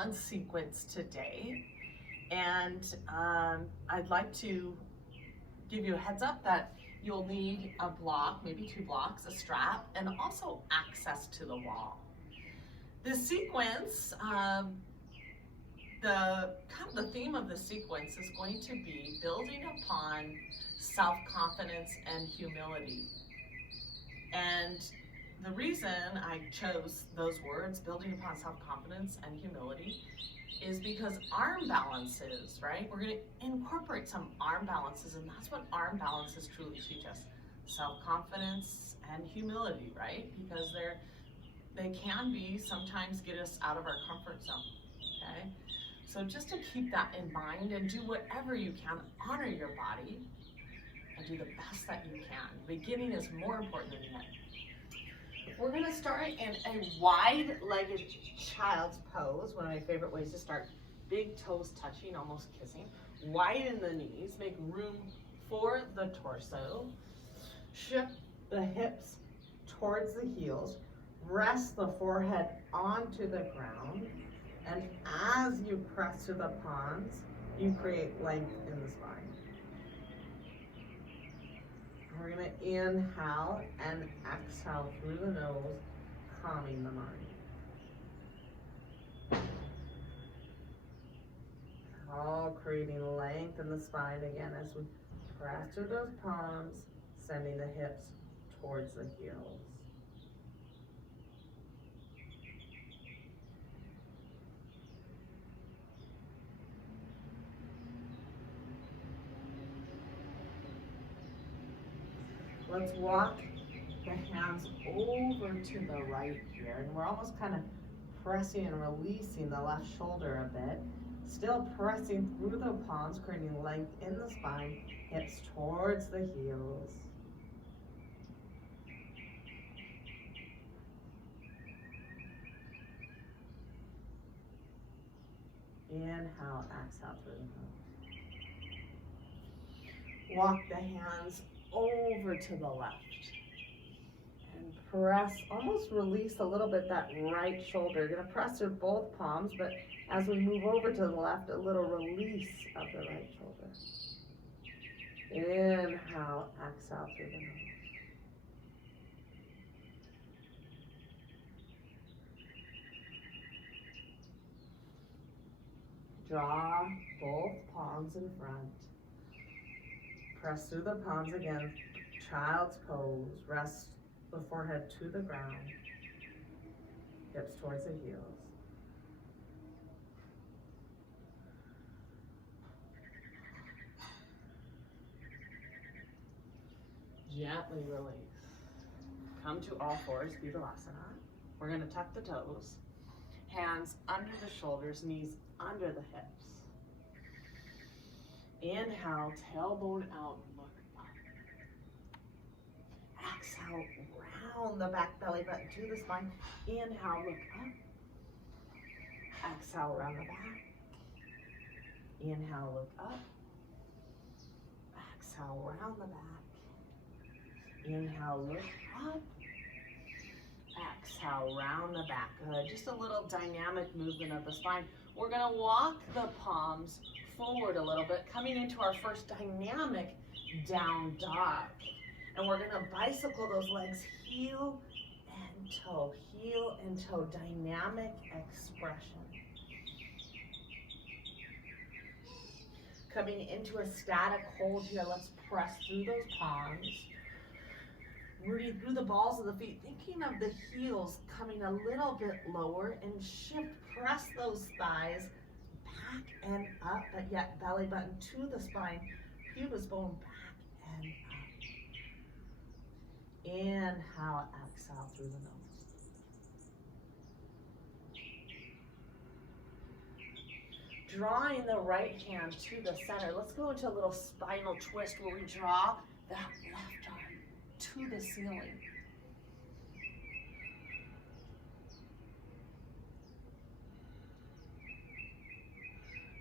balance sequence today. And I'd like to give you a heads up that you'll need a block, maybe 2 blocks, a strap, and also access to the wall. This sequence, the theme of the sequence is going to be building upon self-confidence and humility. And the reason I chose those words, building upon self-confidence and humility, is because arm balances, right? We're going to incorporate some arm balances, and that's what arm balances truly teach us. Self-confidence and humility, right? Because they can be sometimes get us out of our comfort zone, okay? So just to keep that in mind and do whatever you can, honor your body and do the best that you can. The beginning is more important than the end. We're going to start in a wide-legged child's pose, one of my favorite ways to start. Big toes touching, almost kissing. Widen the knees, make room for the torso. Shift the hips towards the heels. Rest the forehead onto the ground. And as you press to the palms, you create length in the spine. We're going to inhale and exhale through the nose, calming the mind. All creating length in the spine again as we press to those palms, sending the hips towards the heels. Let's walk the hands over to the right here, and we're almost kind of pressing and releasing the left shoulder a bit. Still pressing through the palms, creating length in the spine, hips towards the heels. Inhale, exhale through the nose. Walk the hands over to the left and press, almost release a little bit that right shoulder. You're going to press through both palms, but as we move over to the left, a little release of the right shoulder. Inhale, exhale through the nose. Draw both palms in front. Press through the palms again, child's pose. Rest the forehead to the ground, hips towards the heels. Gently release. Come to all fours, Vinyasa. We're going to tuck the toes, hands under the shoulders, knees under the hips. Inhale, tailbone out, look up. Exhale, round the back belly button to the spine. Inhale, look up. Exhale, round the back. Inhale, look up. Exhale, round the back. Inhale, look up. Exhale, round the back. Good. Just a little dynamic movement of the spine. We're going to walk the palms forward a little bit, coming into our first dynamic down dog. And we're going to bicycle those legs, heel and toe, dynamic expression. Coming into a static hold here, let's press through those palms. Rooting through the balls of the feet, thinking of the heels coming a little bit lower, and shift, press those thighs back and up, but yet belly button to the spine, pubis bone back and up. Inhale, exhale through the nose. Drawing the right hand to the center. Let's go into a little spinal twist where we draw that left arm to the ceiling.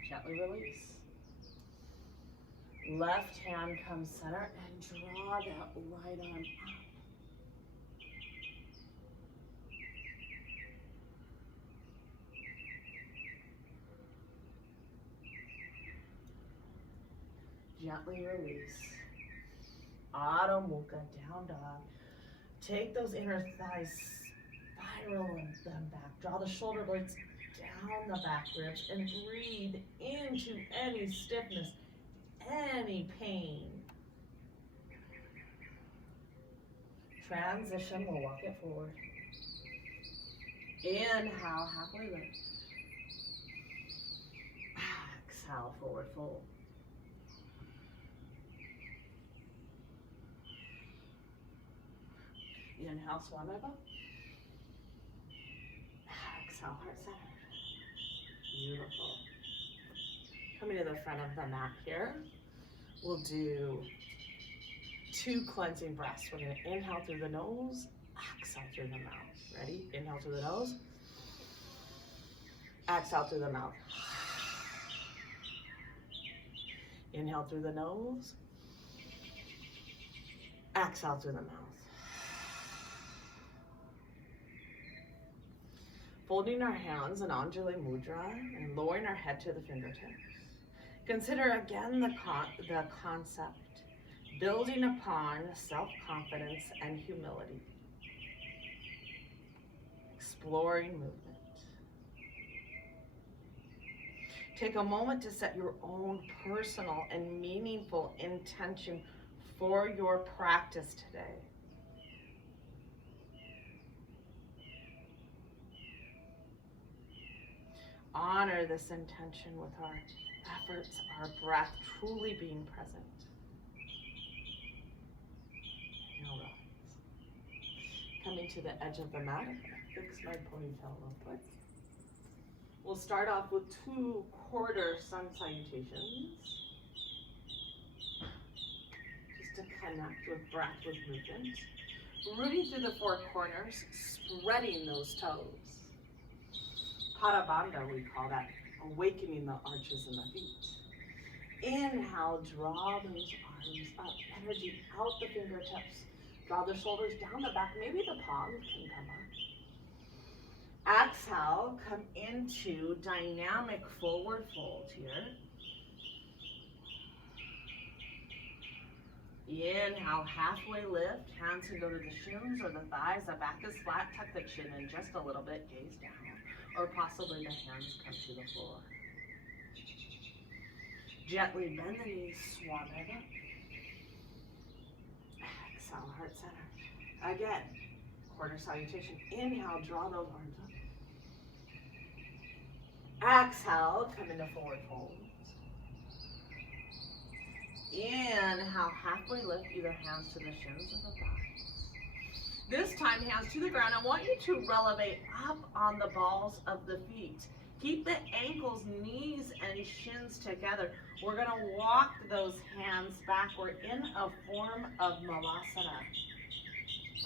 Gently release. Left hand comes center and draw that right arm up. Gently release. Adho Mukha, down dog. Take those inner thighs, spiral them back. Draw the shoulder blades down the back ribs and breathe into any stiffness, any pain. Transition, we'll walk it forward. Inhale, halfway lift. Exhale, forward fold. Inhale, Swanova. Exhale, heart center. Beautiful. Coming to the front of the mat here, we'll do 2 cleansing breaths. We're going to inhale through the nose, exhale through the mouth. Ready? Inhale through the nose, exhale through the mouth. Inhale through the nose, exhale through the mouth. Folding our hands in Anjali Mudra and lowering our head to the fingertips. Consider again the concept, building upon self-confidence and humility. Exploring movement. Take a moment to set your own personal and meaningful intention for your practice today. Honor this intention with our efforts, our breath truly being present. Now rise. Coming to the edge of the mat, I'm going to fix my ponytail real quick. We'll start off with 2 quarter sun salutations. Just to connect with breath, with movement. Rooting through the 4 corners, spreading those toes. Parabandha, we call that, awakening the arches in the feet. Inhale, draw those arms up, energy out the fingertips. Draw the shoulders down the back, maybe the palms can come up. Exhale, come into dynamic forward fold here. Inhale, halfway lift, hands can go to the shins or the thighs, the back is flat, tuck the chin in just a little bit, gaze down. Or possibly the hands come to the floor. Gently bend the knees, Swanova. Exhale, heart center. Again, quarter salutation. Inhale, draw those arms up. Exhale, come into forward fold. Inhale, halfway lift, either hands to the shins or the thighs. This time, hands to the ground. I want you to relevate up on the balls of the feet. Keep the ankles, knees, and shins together. We're going to walk those hands back. We're in a form of malasana.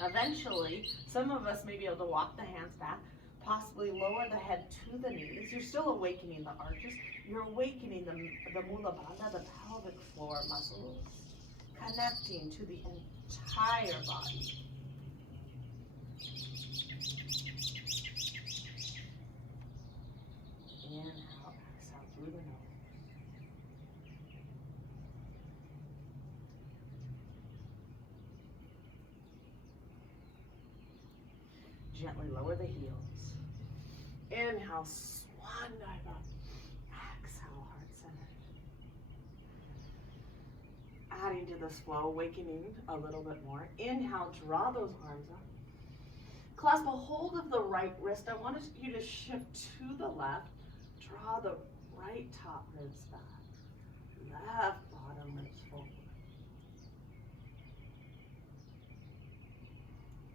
Eventually, some of us may be able to walk the hands back, possibly lower the head to the knees. You're still awakening the arches. You're awakening the mula bandha, the pelvic floor muscles, connecting to the entire body. Inhale, exhale through the nose. Gently lower the heels. Inhale, swan dive up. Exhale, heart centered. Adding to this flow, awakening a little bit more. Inhale, draw those arms up. Clasp a hold of the right wrist. I want you to shift to the left. Draw the right top ribs back. Left bottom ribs forward.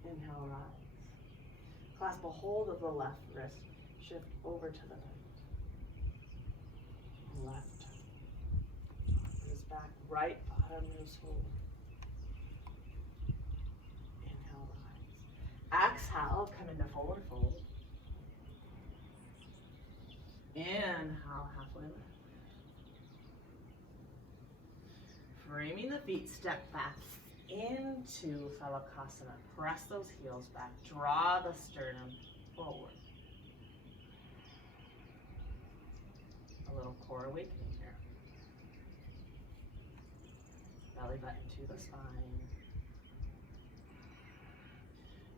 Inhale, rise. Clasp a hold of the left wrist. Shift over to the right. Left. Ribs back. Right bottom ribs forward. Inhale, rise. Exhale, come into forward fold. Inhale, halfway lift. Framing the feet, step back into Phalakasana. Press those heels back. Draw the sternum forward. A little core awakening here. Belly button to the spine.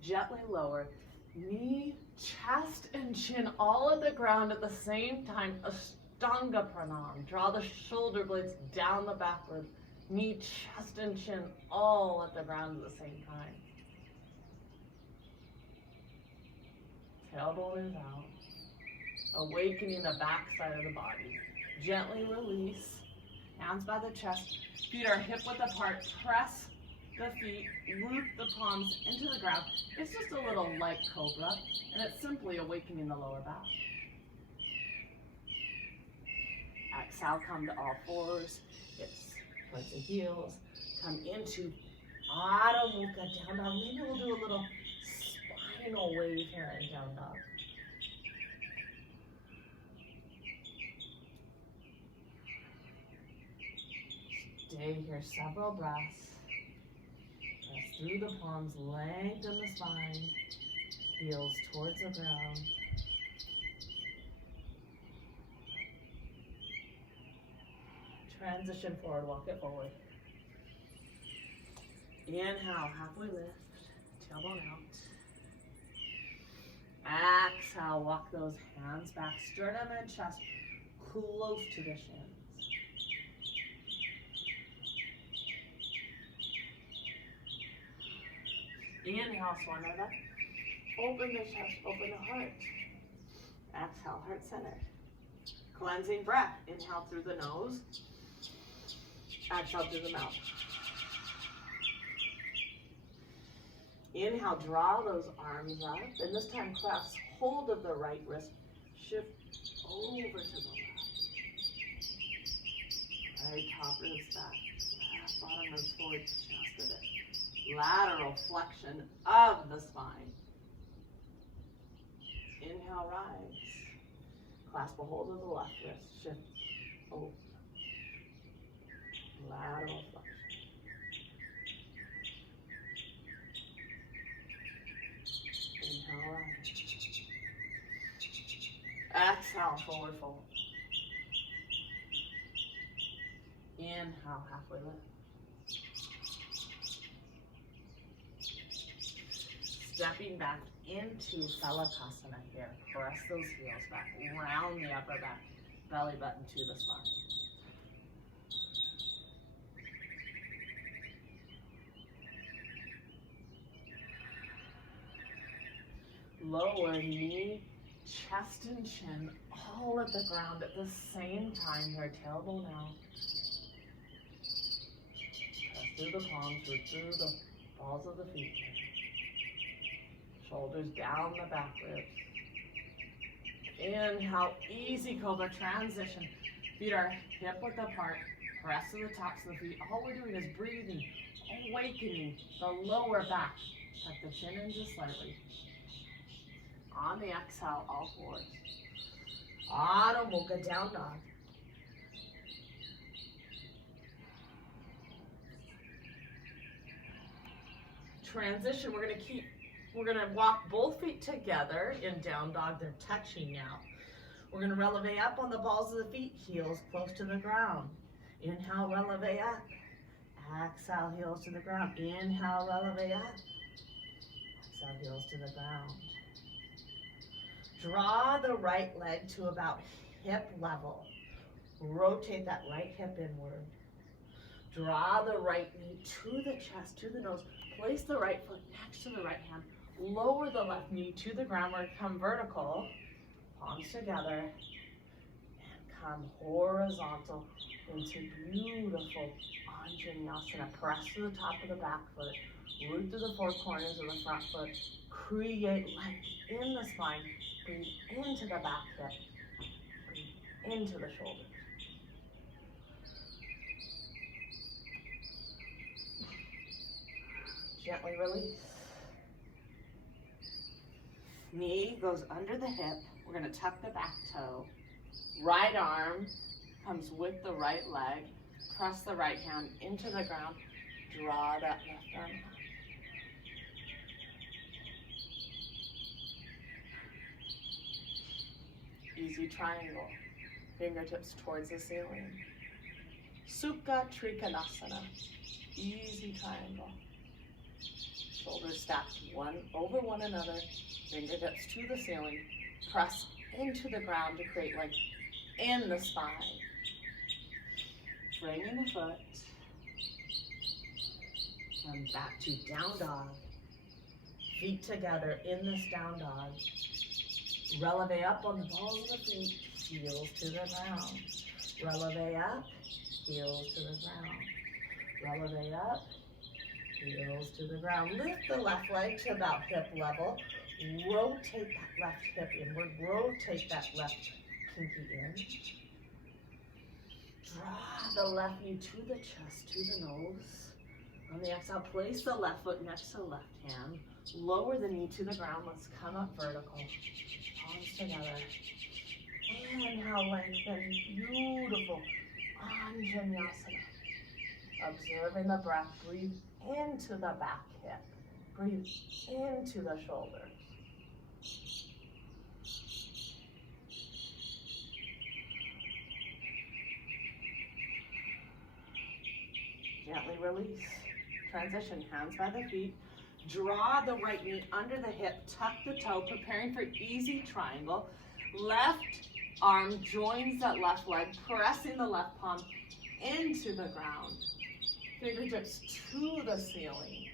Gently lower. Knee, chest, and chin all at the ground at the same time. Ashtanga pranam. Draw the shoulder blades down the back rib. Knee, chest, and chin all at the ground at the same time. Tailbone is out. Awakening the back side of the body. Gently release. Hands by the chest. Feet are hip width apart. Press the feet. Root the palms into the ground. It's just a little light cobra, and it's simply awakening the lower back. Exhale, come to all fours. Hips towards the heels. Come into Adho Mukha, down dog. Maybe we'll do a little spinal wave here in down dog. Stay here several breaths. Press through the palms, lengthen the spine, heels towards the ground. Transition forward, walk it forward. Inhale, halfway lift, tailbone out. Exhale, walk those hands back, sternum and chest close to the shins. Inhale, Swanada. Open the chest, open the heart. Exhale, heart centered. Cleansing breath. Inhale through the nose. Exhale through the mouth. Inhale, draw those arms up. And this time, clasp hold of the right wrist. Shift over to the left. Right top ribs back. Left bottom ribs forward just a bit. Lateral flexion of the spine. Inhale, rise. Clasp a hold of the left wrist. Shift over. Lateral flexion. Inhale, rise. Exhale, forward fold. Inhale, halfway lift. Stepping back into Phalakasana here. Press those heels back. Round the upper back. Belly button to the spine. Lower knee, chest and chin all at the ground at the same time here. Tailbone out. Press through the palms, root through the balls of the feet. Shoulders down the back ribs. Inhale, easy cobra transition. Feet are hip width apart. Press to the tops of the feet. All we're doing is breathing, awakening the lower back. Tuck the chin in just slightly. On the exhale, all fours. Adho Mukha, down dog. Transition, we're gonna walk both feet together in down dog. They're touching now. We're gonna releve up on the balls of the feet, heels close to the ground. Inhale, releve up. Exhale, heels to the ground. Inhale, releve up. Exhale, heels to the ground. Draw the right leg to about hip level. Rotate that right hip inward. Draw the right knee to the chest, to the nose. Place the right foot next to the right hand. Lower the left knee to the ground. We're going to come vertical. Palms together. And come horizontal into beautiful Vinyasa. Press to the top of the back foot. Root through the four corners of the front foot. Create length in the spine. Breathe into the back hip. Breathe into the shoulder. Gently release. Knee goes under the hip. We're going to tuck the back toe. Right arm comes with the right leg. Press the right hand into the ground. Draw that left arm up. Easy triangle. Fingertips towards the ceiling. Sukha Trikonasana. Easy triangle. Shoulders stacked one over one another, fingertips to the ceiling. Press into the ground to create length in the spine. Framing the foot. And back to down dog. Feet together in this down dog. Releve up on the balls of the feet, heels to the ground. Releve up, heels to the ground. Releve up, heels to the ground. Lift the left leg to about hip level. Rotate that left hip inward. Rotate that left pinky in. Draw the left knee to the chest, to the nose. On the exhale, place the left foot next to the left hand. Lower the knee to the ground. Let's come up vertical. Palms together. Inhale, lengthen. Beautiful. Vinyasa. Observing the breath. Breathe into the back hip. Breathe into the shoulders. Gently release. Transition, hands by the feet. Draw the right knee under the hip, tuck the toe, preparing for easy triangle. Left arm joins that left leg, pressing the left palm into the ground. Fingertips to the ceiling.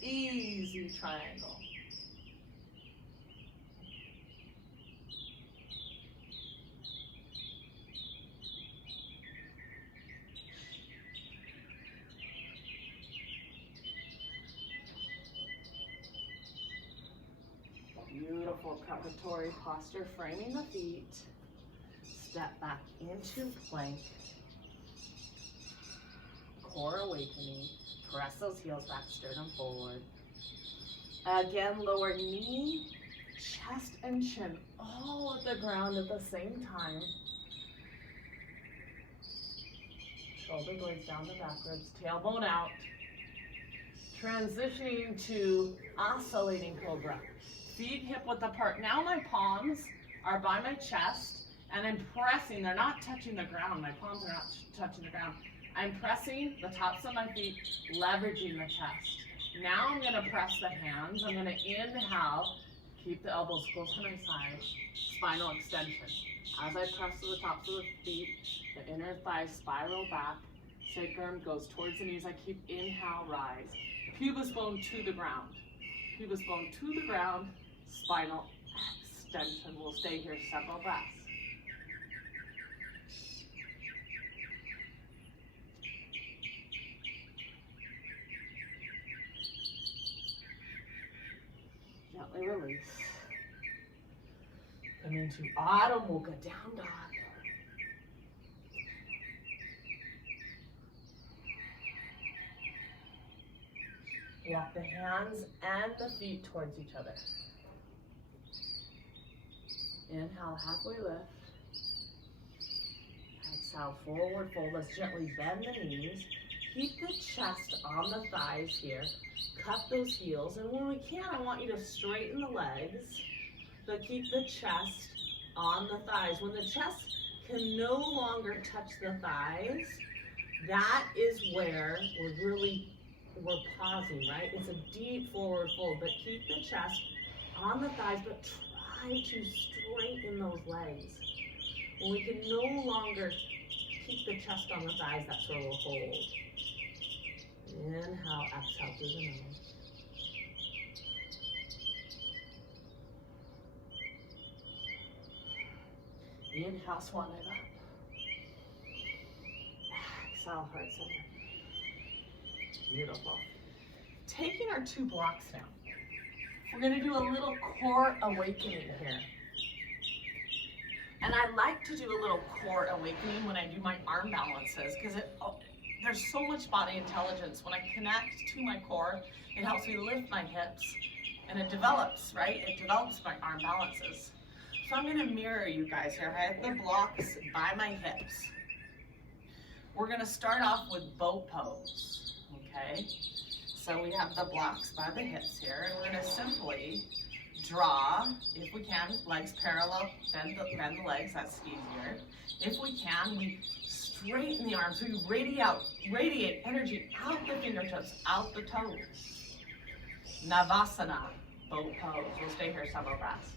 Easy triangle. Beautiful preparatory posture, framing the feet. Step back into plank. Core awakening. Press those heels back, sternum forward. Again, lower knee, chest, and chin all at the ground at the same time. Shoulder blades down the back ribs, tailbone out. Transitioning to oscillating cobra. Feet hip width apart. Now my palms are by my chest and I'm pressing. They're not touching the ground. My palms are not touching the ground. I'm pressing the tops of my feet, leveraging the chest. Now I'm going to press the hands. I'm going to inhale, keep the elbows close to my side, spinal extension. As I press to the tops of the feet, the inner thighs spiral back, sacrum goes towards the knees. I keep inhale, rise. Pubis bone to the ground. Pubis bone to the ground, spinal extension. We'll stay here several breaths. Gently release. Come into Adho Mukha, down dog. Walk the hands and the feet towards each other. Inhale, halfway lift. Exhale, forward fold. Let's gently bend the knees. Keep the chest on the thighs here. Cut those heels. And when we can, I want you to straighten the legs, but keep the chest on the thighs. When the chest can no longer touch the thighs, that is where we're pausing, right? It's a deep forward fold, but keep the chest on the thighs, but try to straighten those legs. When we can no longer keep the chest on the thighs, that's where we'll hold. Inhale, exhale through the nose. Inhale, swan dive up. Exhale, heart center. Beautiful. Taking our two blocks now, we're going to do a little core awakening here. And I like to do a little core awakening when I do my arm balances because there's so much body intelligence. When I connect to my core, it helps me lift my hips and it develops, right? It develops my arm balances. So I'm going to mirror you guys here. I have the blocks by my hips. We're going to start off with boat pose, okay? So we have the blocks by the hips here, and we're going to simply draw, if we can, legs parallel, bend the legs, that's easier. If we can, we straighten the arms. So you radiate energy out the fingertips, out the toes. Navasana, boat pose. We'll stay here several breaths.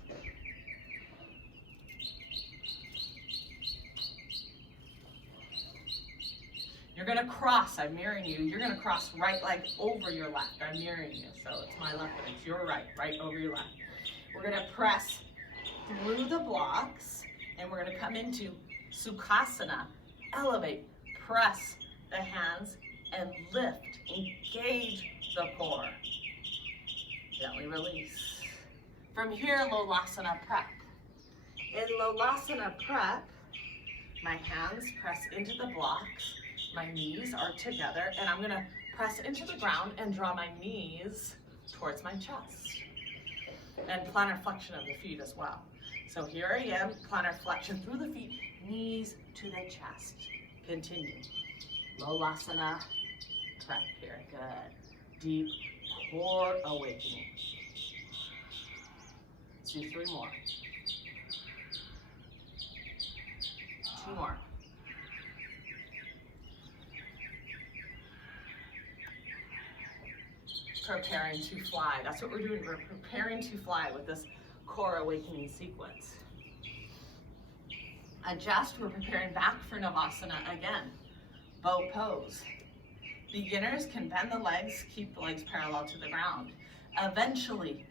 You're gonna cross, I'm mirroring you. You're gonna cross right leg over your left. I'm mirroring you. So it's my left, but it's your right over your left. We're gonna press through the blocks and we're gonna come into Sukhasana. Elevate, press the hands and lift. Engage the core. Gently release. From here, Lolasana prep. In Lolasana prep, my hands press into the blocks. My knees are together, and I'm gonna press into the ground and draw my knees towards my chest. And plantar flexion of the feet as well. So here I am, plantar flexion through the feet, knees to the chest. Continue. Lolasana prep here, good. Deep core awakening. Let's do 3 more. 2 more. Preparing to fly. That's what we're doing. We're preparing to fly with this core awakening sequence. Adjust. We're preparing back for Navasana again. Bow pose. Beginners can bend the legs, keep the legs parallel to the ground. Eventually,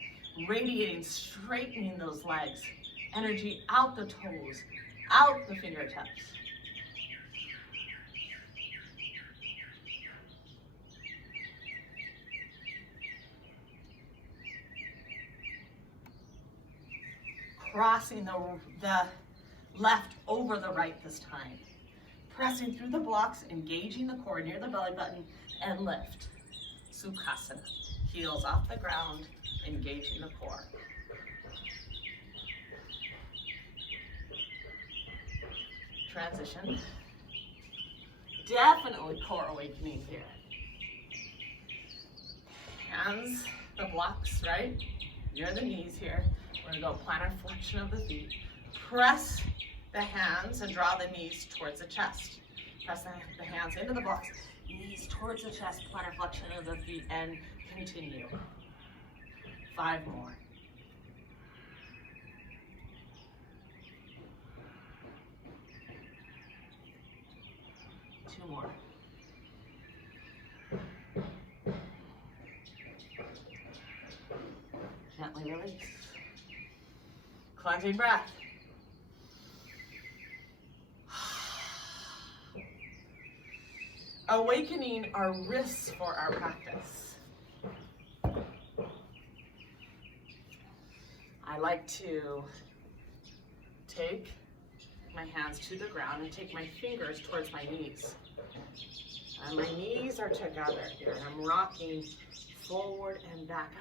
radiating, straightening those legs. Energy out the toes, out the fingertips. Crossing the left over the right this time. Pressing through the blocks, engaging the core near the belly button, and lift. Sukhasana. Heels off the ground, engaging the core. Transition. Definitely core awakening here. Hands, the blocks, right? Near the knees here. We're gonna go plantar flexion of the feet. Press the hands and draw the knees towards the chest. Press the hands into the blocks, knees towards the chest, plantar flexion of the feet, and continue. 5 more. Two more. Gently release. Cleansing breath. Awakening our wrists for our practice. I like to take my hands to the ground and take my fingers towards my knees. And my knees are together here. I'm rocking forward and back.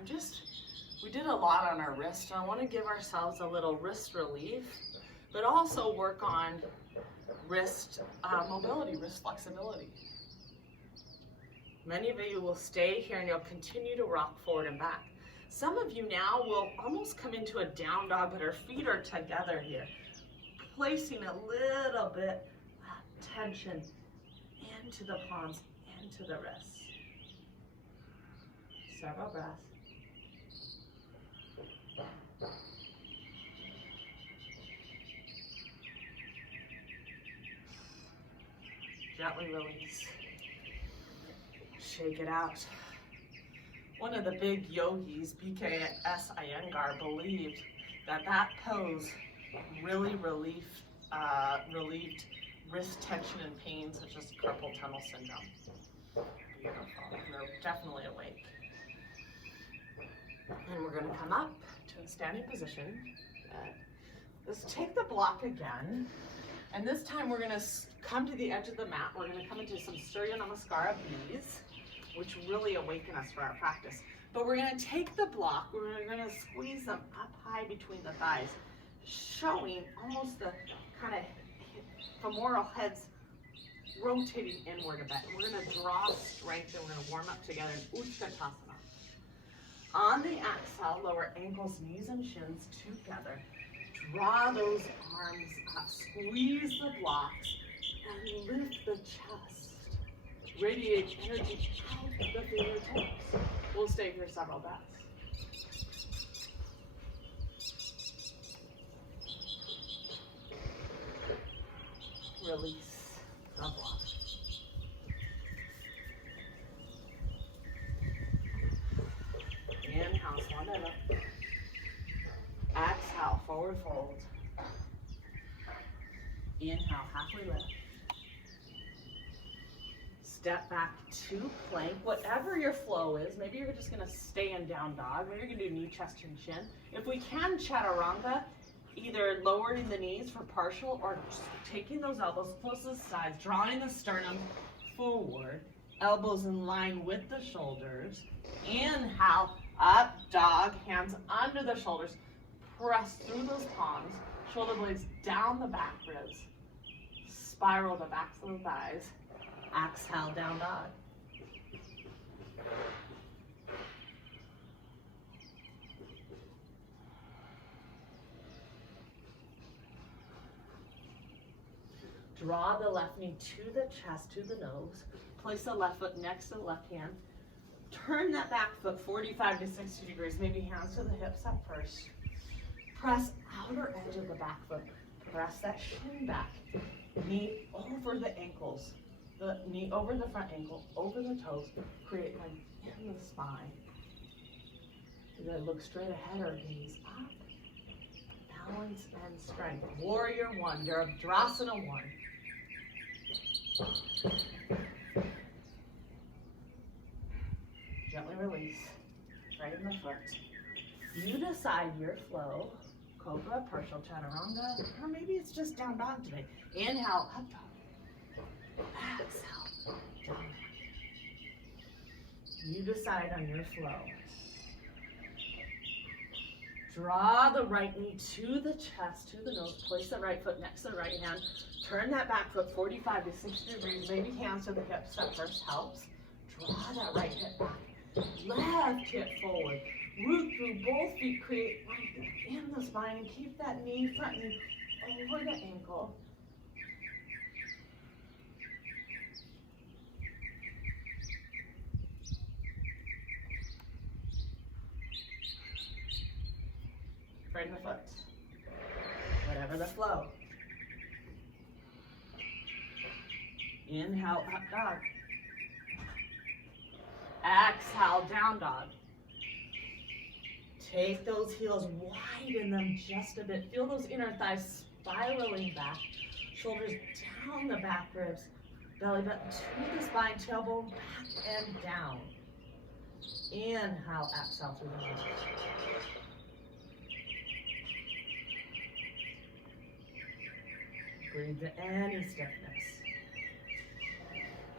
We did a lot on our wrist. I want to give ourselves a little wrist relief, but also work on wrist mobility, wrist flexibility. Many of you will stay here and you'll continue to rock forward and back. Some of you now will almost come into a down dog, but our feet are together here, placing a little bit of tension into the palms, into the wrists. Several breaths. Gently release. Shake it out. One of the big yogis, BKS Iyengar, believed that pose really relieved wrist tension and pain such as carpal tunnel syndrome. Beautiful. They're definitely awake. And we're going to come up to a standing position. Let's take the block again. And this time we're going to come to the edge of the mat. We're going to come into some Surya Namaskara B's, which really awaken us for our practice. But we're going to take the block, we're going to squeeze them up high between the thighs, showing almost the kind of femoral heads rotating inward a bit. And we're going to draw strength and we're going to warm up together in Utkatasana. On the exhale, lower ankles, knees, and shins together. Draw those arms up, squeeze the blocks, And lift the chest. Radiate energy out of the fingertips. We'll stay here several breaths. Release the block. Inhale, swan it up. Exhale, forward fold. Inhale, halfway lift. Step back to plank, whatever your flow is. Maybe you're just gonna stay in down dog. Maybe you're gonna do knee, chest, and chin. If we can, chaturanga, either lowering the knees for partial or just taking those elbows close to the sides, drawing the sternum forward, elbows in line with the shoulders. Inhale, up dog, hands under the shoulders. Press through those palms, shoulder blades down the back ribs. Spiral the backs of the thighs. Exhale, down dog. Draw the left knee to the chest, to the nose. Place the left foot next to the left hand. Turn that back foot 45 to 60 degrees, maybe hands to the hips at first. Press outer edge of the back foot. Press that shin back. Knee over the ankles. The knee over the front ankle, over the toes. Create length in the spine. Either look straight ahead or gaze up. Balance and strength. Warrior one, your Abdrasana one. Gently release. Straighten the foot. You decide your flow. Cobra, partial chaturanga, or maybe it's just down dog today. Inhale, up dog. Exhale, down dog. You decide on your flow. Draw the right knee to the chest, to the nose. Place the right foot next to the right hand. Turn that back foot 45 to 60 degrees. Maybe hands to the hips. That first helps. Draw that right hip back. Left hip forward. Root through both feet. Create length in the spine. And keep that knee, front knee, over the ankle. Straighten the foot. Whatever the flow. Inhale, up dog. Exhale, down dog. Take those heels, widen them just a bit. Feel those inner thighs spiraling back. Shoulders down the back ribs. Belly button to the spine, tailbone back and down. Inhale, exhale through the nose. Breathe to any stiffness.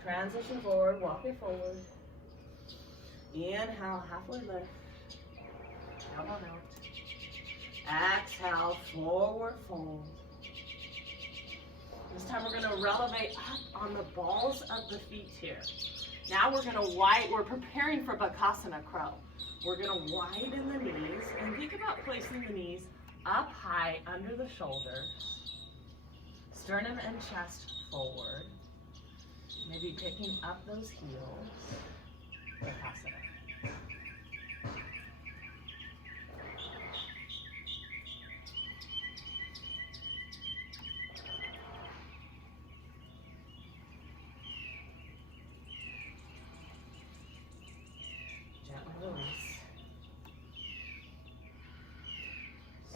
Transition forward, walk it forward. Inhale, halfway lift. Elbow out. Exhale, forward fold. This time we're going to relevate up on the balls of the feet here. Now we're going to we're preparing for Bakasana Crow. We're going to widen the knees and think about placing the knees up high under the shoulders. Sternum and chest forward. Maybe picking up those heels. Bakasana. Gently release.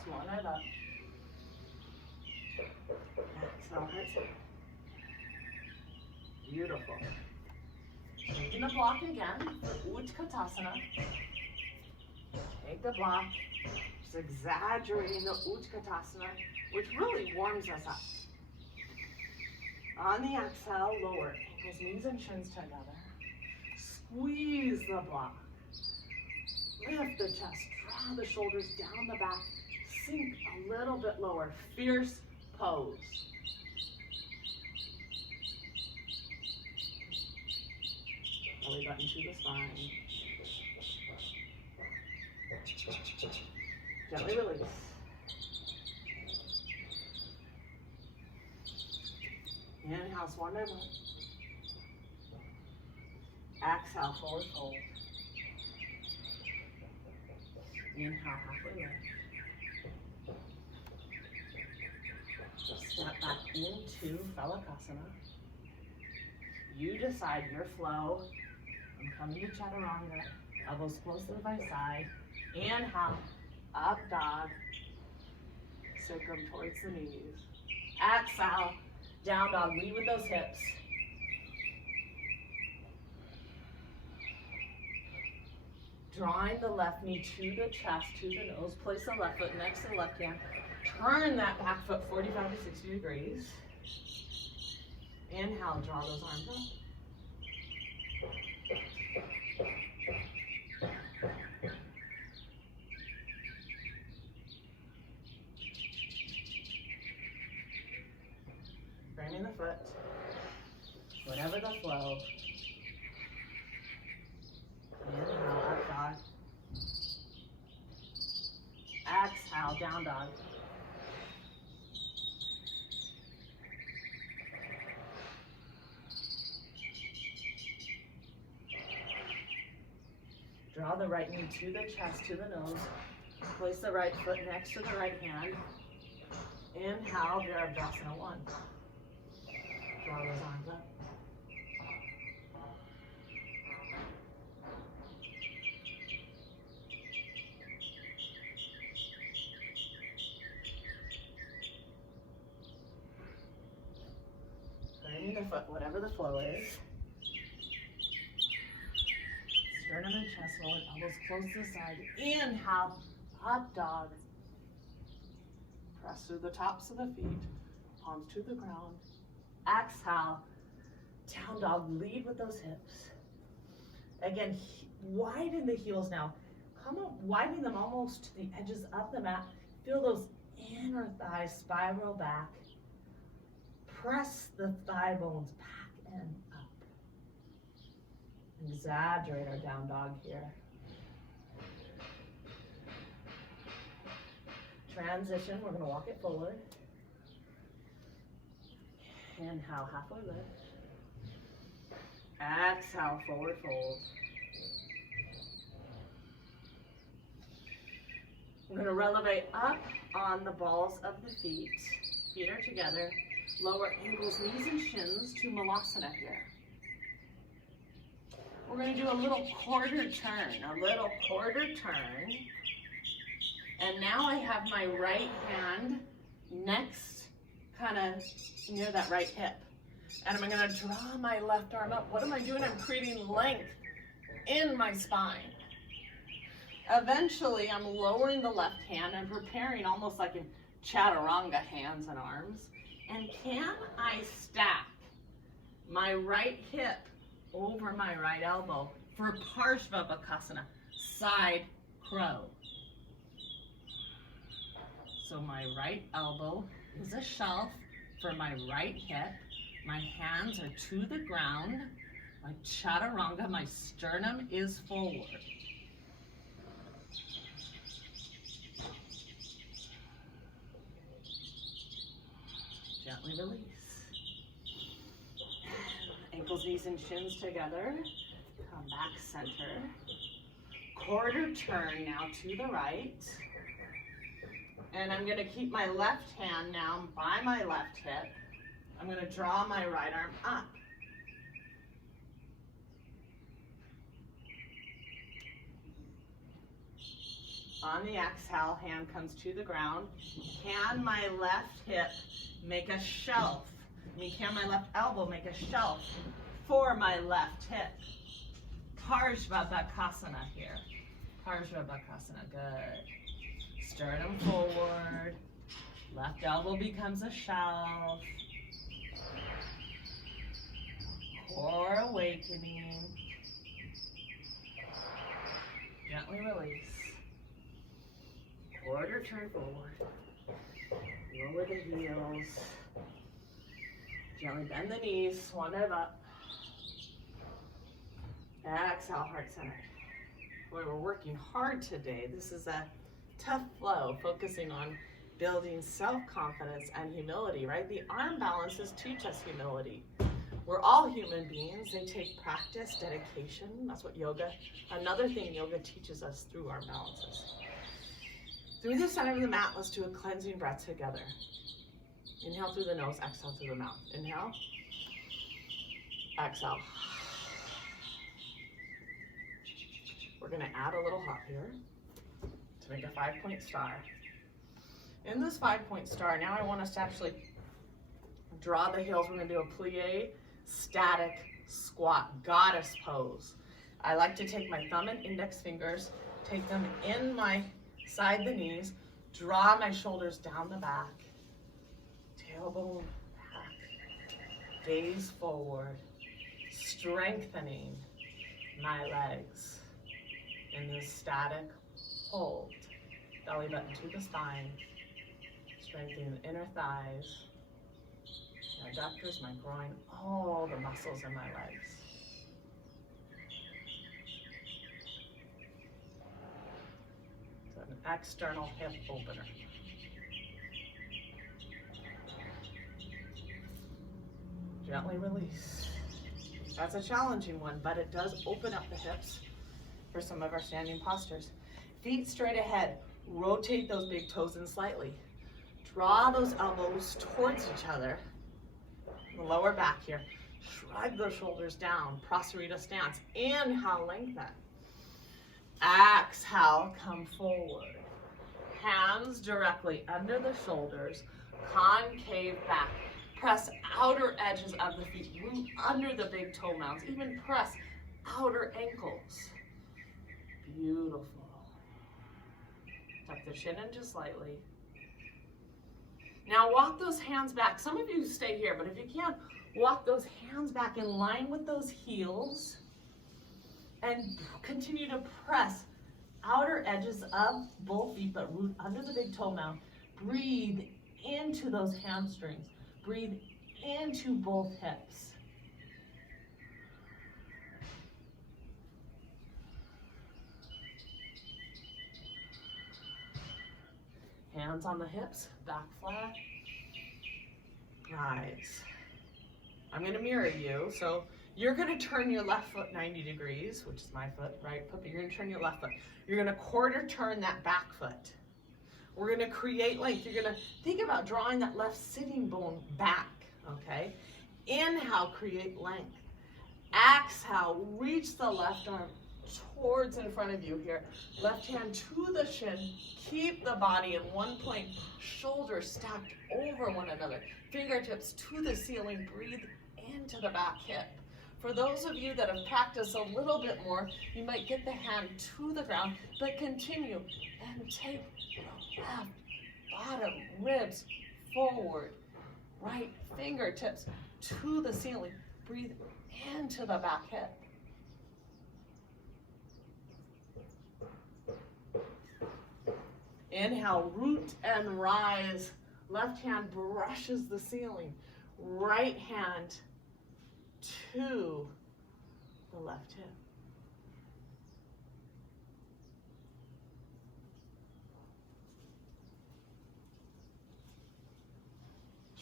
Swan it up. Exhale, head down. Beautiful. Taking the block again for Utkatasana. Take the block, just exaggerating the Utkatasana, which really warms us up. On the exhale, lower ankles, knees and shins together. Squeeze the block. Lift the chest, draw the shoulders down the back, sink a little bit lower. Fierce pose. Belly button to the spine. Gently release. Inhale, swan dive up. Exhale, forward fold. Inhale, halfway lift. Step back into Phalakasana. You decide your flow. I'm coming to Chaturanga. Elbows close to the by side. Inhale, up dog. Sacrum towards the knees. Exhale, down dog. Lead with those hips. Drawing the left knee to the chest, to the nose. Place the left foot next to the left hand. Turn that back foot 45 to 60 degrees. Inhale, draw those arms up. Framing the foot. Whatever the flow. Inhale, up dog. Exhale, down dog. Draw the right knee to the chest, to the nose. Place the right foot next to the right hand. Inhale, Virabhadrasana 1. Draw those arms up. Turning the foot, whatever the flow is. Sternum and chest forward, elbows close to the side. Inhale, up dog. Press through the tops of the feet, palms to the ground. Exhale, down dog, lead with those hips. Again, widen the heels now. Come up, widen them almost to the edges of the mat. Feel those inner thighs spiral back. Press the thigh bones back and up. Exaggerate our down dog here. Transition, we're going to walk it forward. Inhale, halfway lift. Exhale, forward fold. We're going to relevate up on the balls of the feet. Feet are together. Lower ankles, knees, and shins to Malasana here. We're going to do a little quarter turn, And now I have my right hand next, kind of near that right hip. And I'm going to draw my left arm up. What am I doing? I'm creating length in my spine. Eventually, I'm lowering the left hand and preparing almost like in Chaturanga, hands and arms. And can I stack my right hip over my right elbow for Parshvabhakasana, side crow? So my right elbow is a shelf for my right hip. My hands are to the ground. My Chaturanga, my sternum is forward. Gently release. Ankles, knees, and shins together. Come back center. Quarter turn now to the right. And I'm going to keep my left hand now by my left hip. I'm going to draw my right arm up. On the exhale, hand comes to the ground. Can my left hip make a shelf? Can my left elbow make a shelf for my left hip? Parshvabhakasana here. Parshvabhakasana, good. Sternum forward. Left elbow becomes a shelf. Core awakening. Gently release. Quarter turn forward. Lower the heels. Gently bend the knees, swan dive up. Exhale, heart centered. Boy, we're working hard today. This is a tough flow, focusing on building self-confidence and humility, right? The arm balances teach us humility. We're all human beings. They take practice, dedication. That's what yoga, another thing yoga teaches us through arm balances. Through the center of the mat, let's do a cleansing breath together. Inhale through the nose, exhale through the mouth. Inhale, exhale. We're gonna add a little hop here to make a 5-point star. In this 5-point star, now I want us to actually draw the heels. We're gonna do a plie, static squat, goddess pose. I like to take my thumb and index fingers, take them in my side the knees, draw my shoulders down the back, tailbone back, gaze forward, strengthening my legs in this static hold. Belly button to the spine, strengthening the inner thighs, my adductors, my groin, all the muscles in my legs. So an external hip opener. Gently release. That's a challenging one, but it does open up the hips for some of our standing postures. Feet straight ahead. Rotate those big toes in slightly. Draw those elbows towards each other. The lower back here. Shrug the shoulders down. Prasarita stance. Inhale, lengthen. Exhale, come forward. Hands directly under the shoulders. Concave back. Press outer edges of the feet. Root under the big toe mounds. Even press outer ankles. Beautiful. Tuck the chin in just slightly. Now walk those hands back. Some of you stay here, but if you can, walk those hands back in line with those heels and continue to press outer edges of both feet, but root under the big toe mound. Breathe into those hamstrings. Breathe into both hips. Hands on the hips, back flat, rise. I'm gonna mirror you, so you're gonna turn your left foot 90 degrees, which is my foot, right foot, but you're gonna turn your left foot. You're gonna quarter turn that back foot. We're gonna create length. You're gonna think about drawing that left sitting bone back, okay? Inhale, create length. Exhale, reach the left arm towards in front of you here. Left hand to the shin. Keep the body in one plane. Shoulders stacked over one another. Fingertips to the ceiling. Breathe into the back hip. For those of you that have practiced a little bit more, you might get the hand to the ground, but continue and take the left bottom ribs forward. Right fingertips to the ceiling. Breathe into the back hip. Inhale, root and rise. Left hand brushes the ceiling. Right hand to the left hip.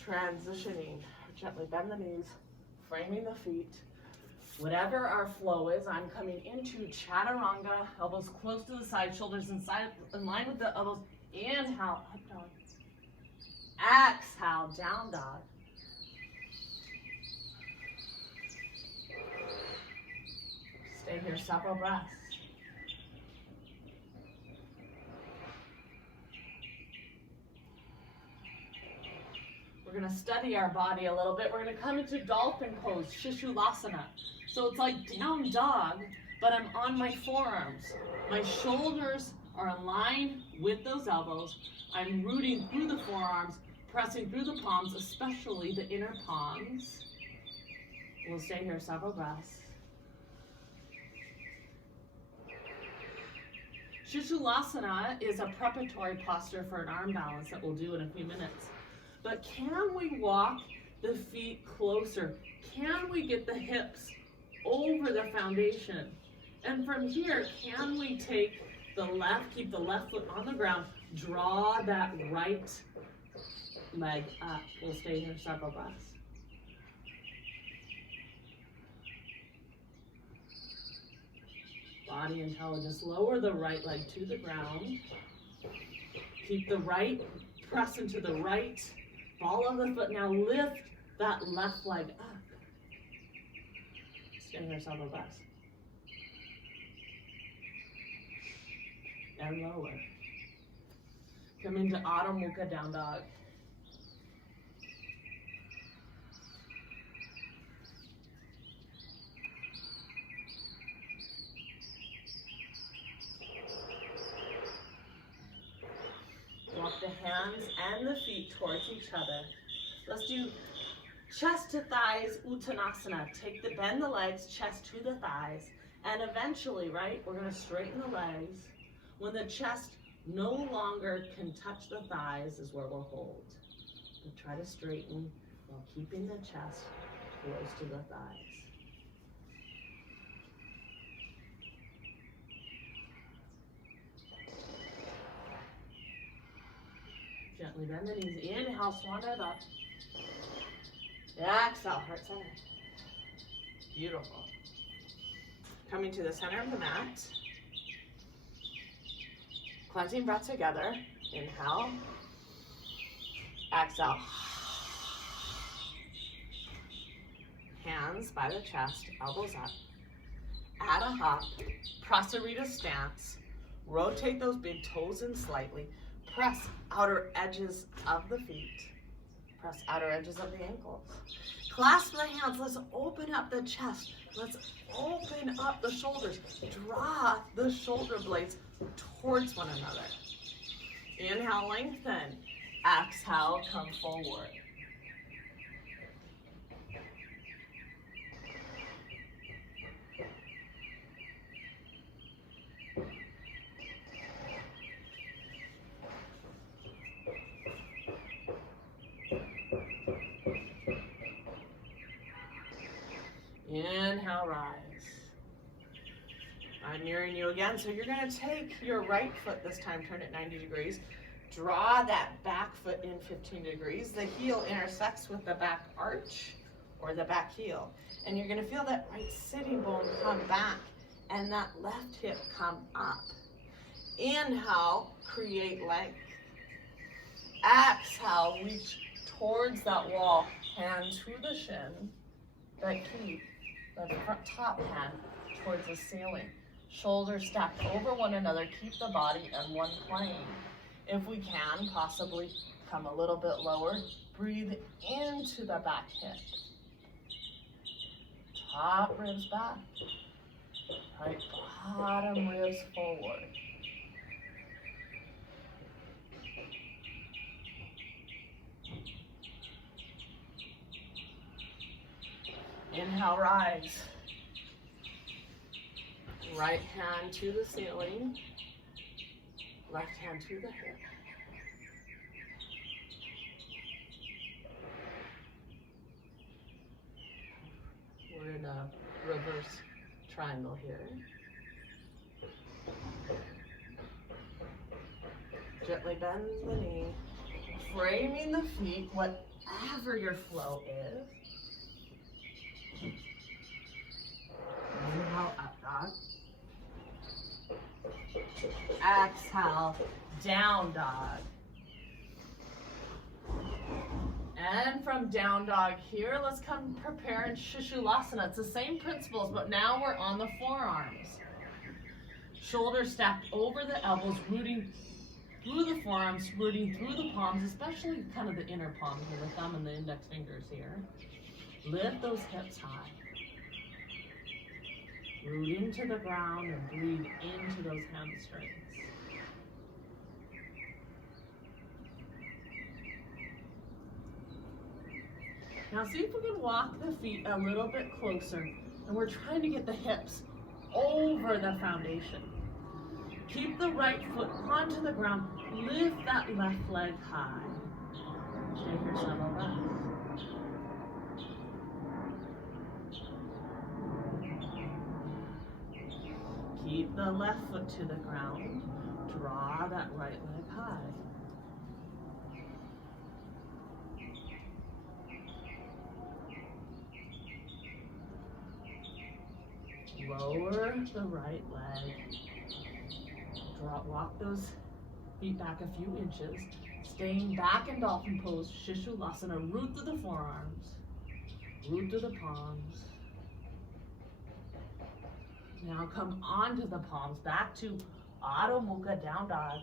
Transitioning, gently bend the knees, framing the feet. Whatever our flow is, I'm coming into chaturanga, elbows close to the side, shoulders in line with the elbows. Inhale, up dog. Exhale, down dog. Stay here, several breaths. We're gonna study our body a little bit. We're gonna come into dolphin pose, Shishulasana. So it's like down dog, but I'm on my forearms. My shoulders are aligned with those elbows. I'm rooting through the forearms, pressing through the palms, especially the inner palms. We'll stay here several breaths. Shishulasana is a preparatory posture for an arm balance that we'll do in a few minutes. But can we walk the feet closer? Can we get the hips over the foundation? And from here, can we take the left, keep the left foot on the ground, Draw that right leg up. We'll stay here several breaths. Body intelligence. Lower the right leg to the ground. Keep the right, press into the right ball of the foot. Now lift that left leg up. Stay here several breaths. And lower. Come into Adho Mukha Down Dog. Walk the hands and the feet towards each other. Let's do chest to thighs, Uttanasana. Bend the legs, chest to the thighs. And eventually, right, we're gonna straighten the legs. When the chest no longer can touch the thighs is where we'll hold. So try to straighten while keeping the chest close to the thighs. Gently bend the knees. Inhale, swan dive up. Exhale, heart center. Beautiful. Coming to the center of the mat. Cleansing breath together. Inhale. Exhale. Hands by the chest, elbows up. Add a hop. Prasarita stance. Rotate those big toes in slightly. Press outer edges of the feet. Press outer edges of the ankles. Clasp the hands. Let's open up the chest. Let's open up the shoulders. Draw the shoulder blades towards one another. Inhale, lengthen. Exhale, come forward. Inhale, rise. I'm nearing you again. So you're going to take your right foot this time, turn it 90 degrees. Draw that back foot in 15 degrees. The heel intersects with the back arch or the back heel. And you're going to feel that right sitting bone come back and that left hip come up. Inhale, create length. Exhale, reach towards that wall. Hand to the shin, but keep the front top hand towards the ceiling. Shoulders stacked over one another. Keep the body in one plane. If we can, possibly come a little bit lower. Breathe into the back hip. Top ribs back. Right bottom ribs forward. Inhale, rise. Right hand to the ceiling. Left hand to the hip. We're in a reverse triangle here. Gently bend the knee. Framing the feet, whatever your flow is. Inhale, up dog. Exhale, down dog. And from down dog here, let's come prepare in Shishulasana. It's the same principles, but now we're on the forearms. Shoulders stacked over the elbows, rooting through the forearms, rooting through the palms, especially kind of the inner palm here, the thumb and the index fingers here. Lift those hips high. Root into the ground and breathe into those hamstrings. Now see if we can walk the feet a little bit closer, and we're trying to get the hips over the foundation. Keep the right foot onto the ground. Lift that left leg high. Take your several breaths. Keep the left foot to the ground. Draw that right leg high. Lower the right leg. Walk those feet back a few inches. Staying back in dolphin pose, Shishulasana. Root through the forearms. Root through the palms. Now come onto the palms, back to Adho Mukha, down dog.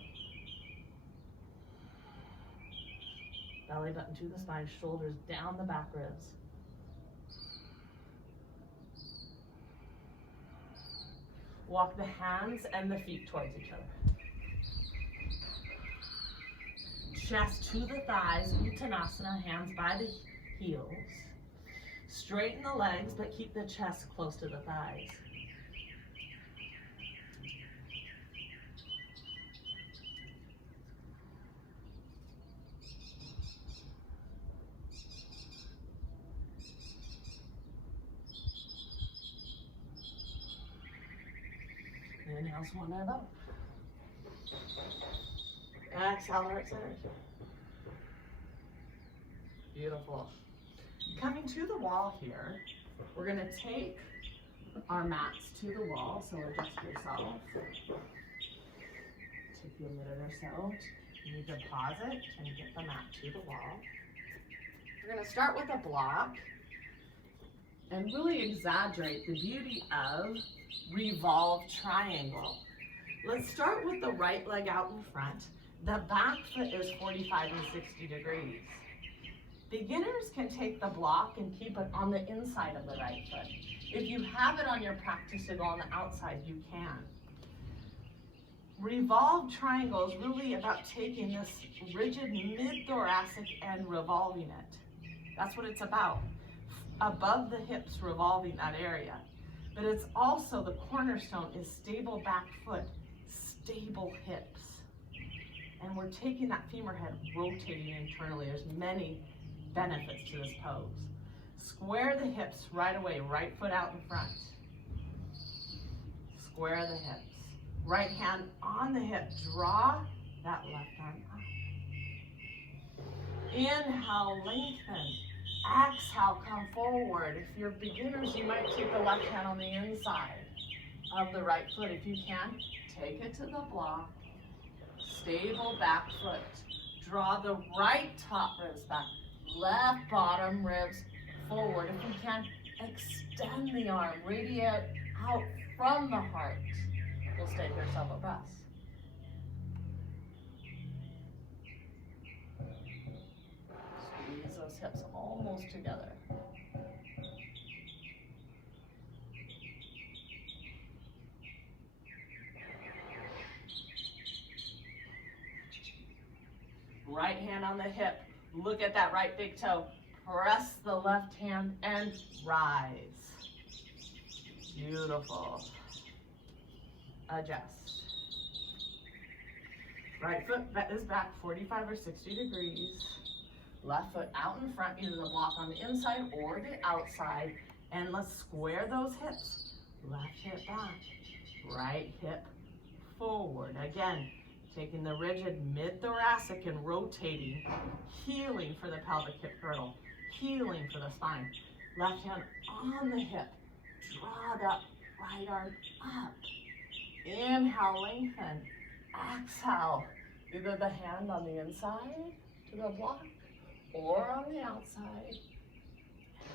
Belly button to the spine, shoulders down the back ribs. Walk the hands and the feet towards each other. Chest to the thighs, Uttanasana, hands by the heels. Straighten the legs, but keep the chest close to the thighs. Inhale, swan dive up. Exhale, heart center. Beautiful. Coming to the wall here, we're going to take our mats to the wall, so adjust yourself. Take you a minute or so. You need to pause it and get the mat to the wall. We're going to start with a block and really exaggerate the beauty of revolved triangle. Let's start with the right leg out in front. The back foot is 45 and 60 degrees. Beginners can take the block and keep it on the inside of the right foot. If you have it on your practice to go on the outside, you can. Revolved triangle is really about taking this rigid mid-thoracic and revolving it. That's what it's about. Above the hips, revolving that area. But it's also, the cornerstone is stable back foot, stable hips. And we're taking that femur head, rotating internally. There's many benefits to this pose. Square the hips right away, right foot out in front. Square the hips. Right hand on the hip, draw that left arm up. Inhale, lengthen. Exhale, come forward. If you're beginners, you might take the left hand on the inside of the right foot. If you can, take it to the block. Stable back foot. Draw the right top ribs back. Left bottom ribs forward. If you can, extend the arm. Radiate out from the heart. You'll stay here several breaths. Squeeze those hips almost together. Right hand on the hip. Look at that right big toe. Press the left hand and rise. Beautiful. Adjust. Right foot is back 45 or 60 degrees. Left foot out in front, either the block on the inside or the outside. And let's square those hips. Left hip back, right hip forward. Again, taking the rigid mid-thoracic and rotating, healing for the pelvic hip girdle, healing for the spine. Left hand on the hip. Draw that right arm up. Inhale, lengthen. Exhale, either the hand on the inside to the block or on the outside.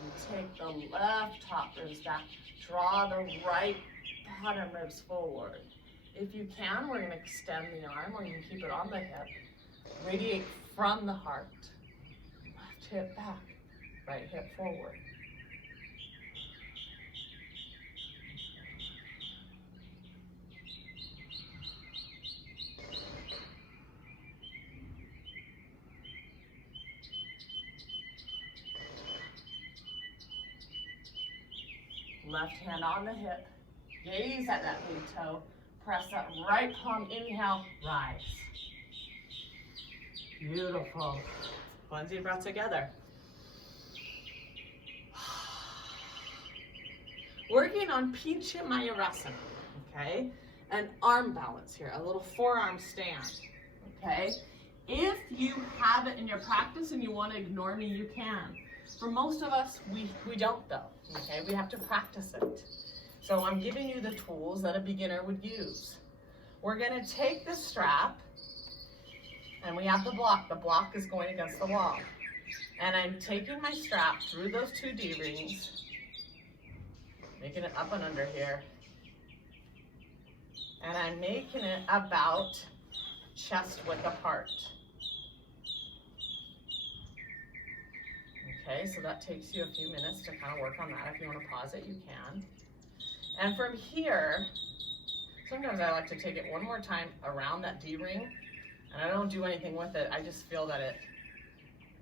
And take the left top ribs back. Draw the right bottom ribs forward. If you can, we're going to extend the arm, or you can keep it on the hip. Radiate from the heart. Left hip back, right hip forward. Left hand on the hip. Gaze at that big toe. Press that right palm, inhale, rise. Beautiful. One deep breath together. Working on Pincha Mayurasana, okay? an arm balance here, a little forearm stand, okay? If you have it in your practice and you want to ignore me, you can. For most of us, we don't though, okay? We have to practice it. So I'm giving you the tools that a beginner would use. We're gonna take the strap, and we have the block. The block is going against the wall. And I'm taking my strap through those 2 D-rings, making it up and under here. And I'm making it about chest width apart. Okay, so that takes you a few minutes to kind of work on that. If you want to pause it, you can. And from here, sometimes I like to take it one more time around that D-ring, and I don't do anything with it. I just feel that it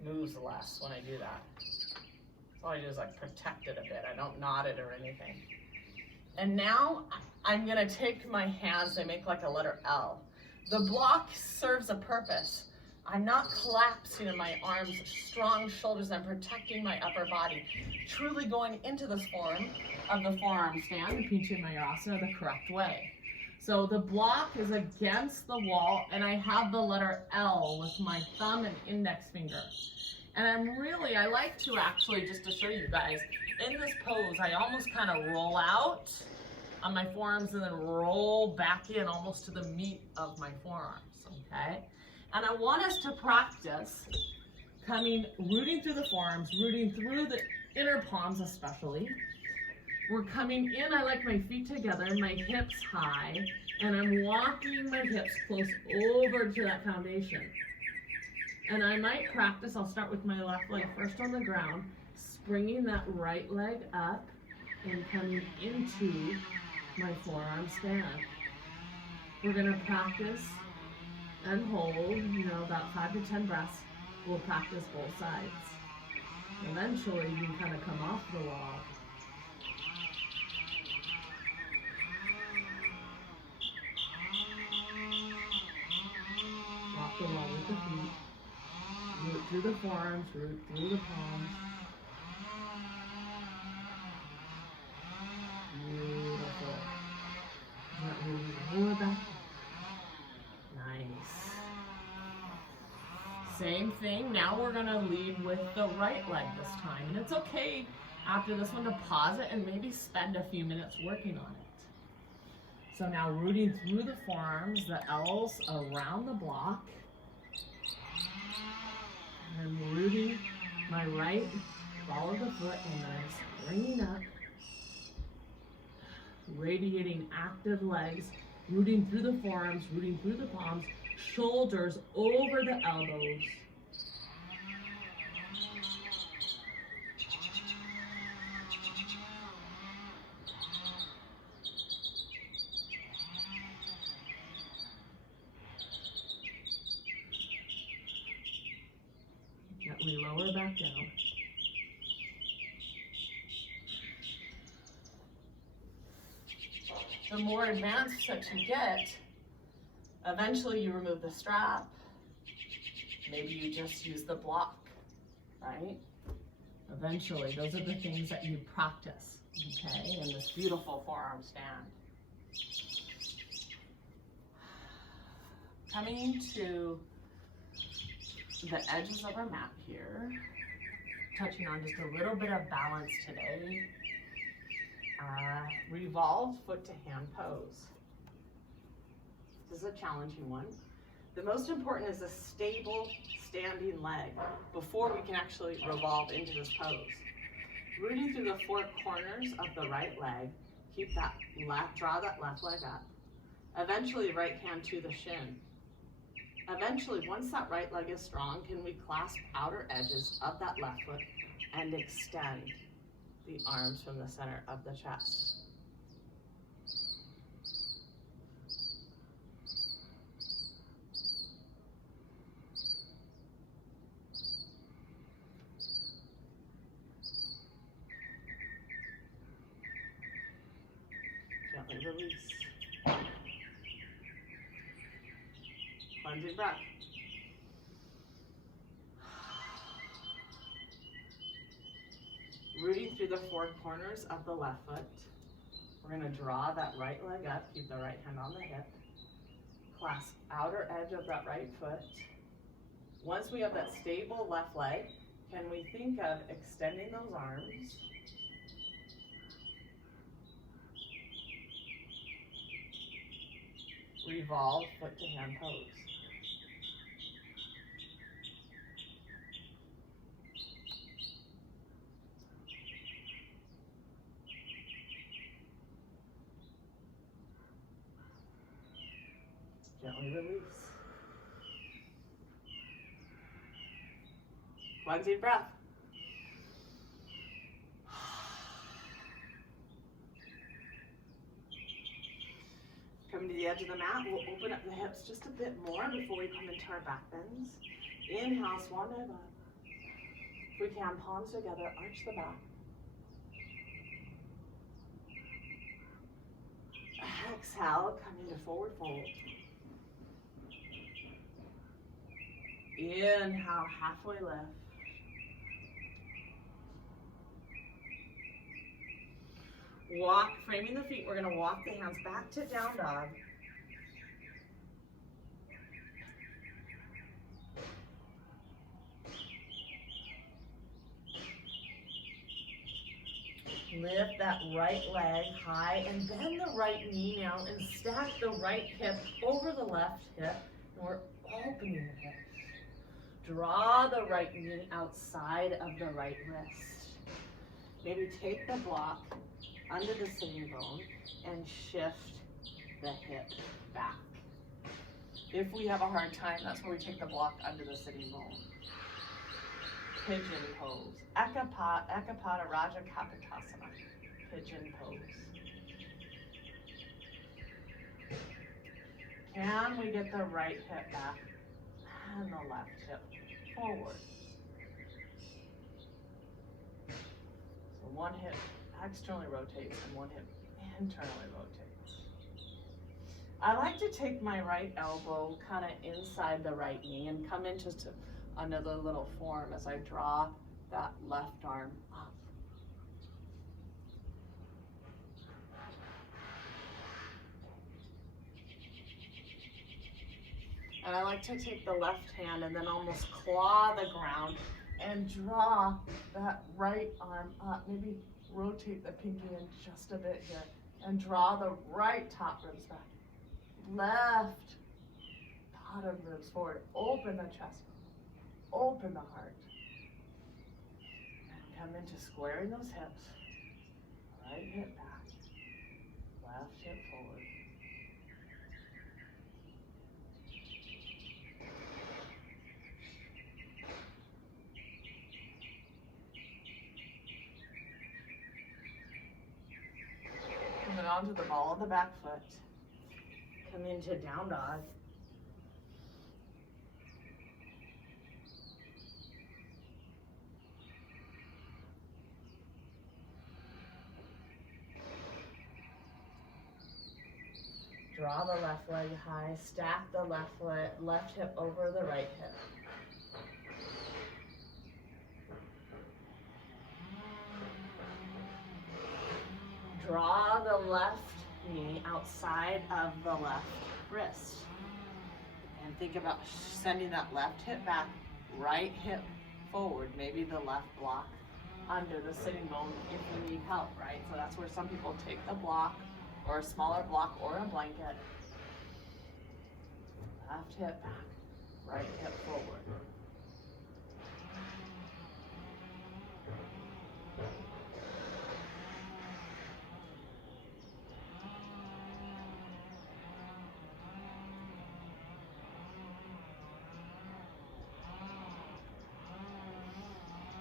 moves less when I do that. So all I do is like protect it a bit. I don't knot it or anything. And now I'm gonna take my hands, they make like a letter L. The block serves a purpose. I'm not collapsing in my arms, strong shoulders, I'm protecting my upper body. Truly going into this form of the forearm stand, the Pincha Mayurasana, the correct way. So the block is against the wall, and I have the letter L with my thumb and index finger. And I like to actually, just to show you guys, in this pose, I almost kind of roll out on my forearms and then roll back in almost to the meat of my forearms, okay? And I want us to practice rooting through the forearms, rooting through the inner palms especially. We're coming in, I like my feet together, my hips high, and I'm walking my hips close over to that foundation. And I might practice, I'll start with my left leg first on the ground, springing that right leg up and coming into my forearm stand. We're gonna practice and hold, about 5 to 10 breaths. We'll practice both sides. Eventually, you can kind of come off the wall. Walk the wall with the feet. Root through the forearms, root through the palms. Beautiful. Not really lower back. Nice. Same thing, now we're gonna lead with the right leg this time. And it's okay after this one to pause it and maybe spend a few minutes working on it. So now rooting through the forearms, the L's around the block. And I'm rooting my right ball of the foot and then I'm springing up. Radiating active legs, rooting through the forearms, rooting through the palms, shoulders over the elbows. Gently lower back down. The more advanced that you get, eventually you remove the strap. Maybe you just use the block, right? Eventually, those are the things that you practice, okay, in this beautiful forearm stand. Coming to the edges of our mat here, touching on just a little bit of balance today. Revolved foot to hand pose. This is a challenging one. The most important is a stable standing leg before we can actually revolve into this pose. Rooting through the 4 corners of the right leg, keep that draw that left leg up. Eventually right hand to the shin. Eventually, once that right leg is strong, can we clasp outer edges of that left foot and extend the arms from the center of the chest. Gently release. Plunging breath. Rooting through the 4 corners of the left foot. We're gonna draw that right leg up, keep the right hand on the hip. Clasp outer edge of that right foot. Once we have that stable left leg, can we think of extending those arms? Revolve foot to hand pose. Gently release. One deep breath. Coming to the edge of the mat, we'll open up the hips just a bit more before we come into our back bends. Inhale, swan dive up. If we can, palms together, arch the back. Exhale, come into forward fold. Inhale, halfway lift. Walk, framing the feet, we're gonna walk the hands back to down dog. Lift that right leg high and bend the right knee now and stack the right hip over the left hip. And we're opening the hips. Draw the right knee outside of the right wrist. Maybe take the block under the sitting bone and shift the hip back. If we have a hard time, that's where we take the block under the sitting bone. Pigeon pose. Ekapada Raja Kapotasana. Pigeon pose. Can we get the right hip back and the left hip forward? So one hip externally rotates and one hip internally rotates. I like to take my right elbow kind of inside the right knee and come into another little form as I draw that left arm up. And I like to take the left hand and then almost claw the ground and draw that right arm up. Maybe rotate the pinky in just a bit here and draw the right top ribs back. Left bottom ribs forward. Open the chest. Open the heart. And come into squaring those hips. Right hip back. Left hip forward. Coming onto the ball of the back foot. Come into down dog. Draw the left leg high, stack the left hip over the right hip. Draw the left knee outside of the left wrist. And think about sending that left hip back, right hip forward, maybe the left block under the sitting bone if you need help, right? So that's where some people take the block or a smaller block or a blanket. Left hip back, right hip forward.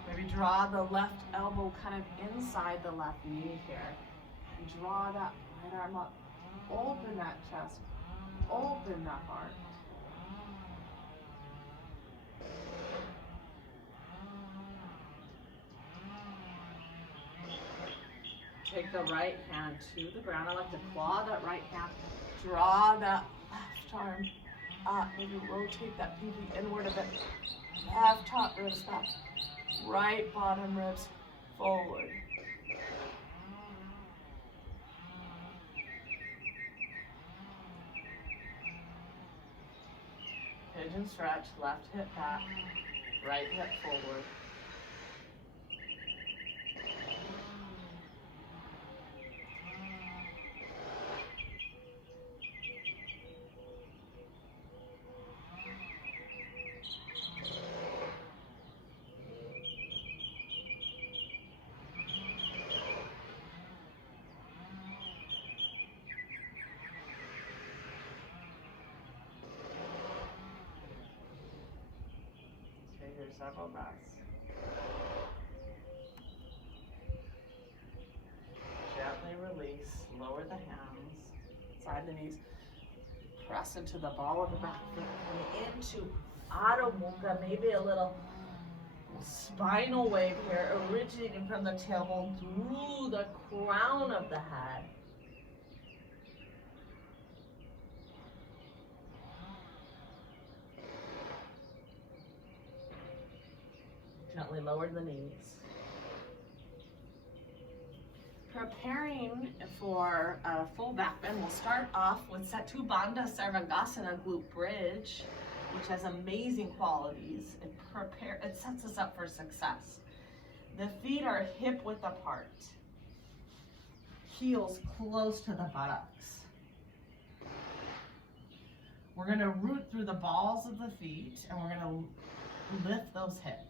Maybe draw the left elbow kind of inside the left knee here. And draw that right arm up. Open that chest. Open that heart. Take the right hand to the ground. I like to claw that right hand. Draw that left arm up. Maybe rotate that pinky inward a bit. Left top ribs back. Right bottom ribs forward. and stretch, left hip back, right hip forward. Take your several breaths. Gently release, lower the hands, side the knees, press into the ball of the back foot, and into Adho Mukha, maybe a little spinal wave here, originating from the tailbone through the crown of the head. Gently lower the knees. Preparing for a full back bend, we'll start off with Setu Bandha Sarvangasana glute bridge, which has amazing qualities. It sets us up for success. The feet are hip width apart, heels close to the buttocks. We're going to root through the balls of the feet, and we're going to lift those hips.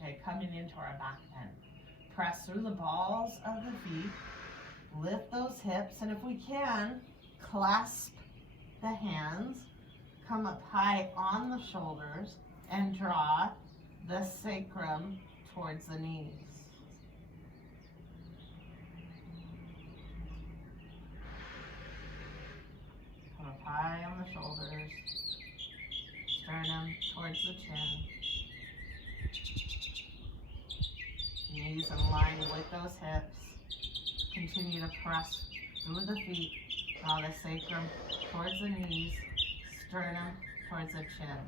Okay, coming into our back bend. Press through the balls of the feet, lift those hips, and if we can, clasp the hands, come up high on the shoulders, and draw the sacrum towards the knees. Come up high on the shoulders, sternum towards the chin. Knees in line with those hips. Continue to press through the feet. Draw the sacrum towards the knees, sternum towards the chin.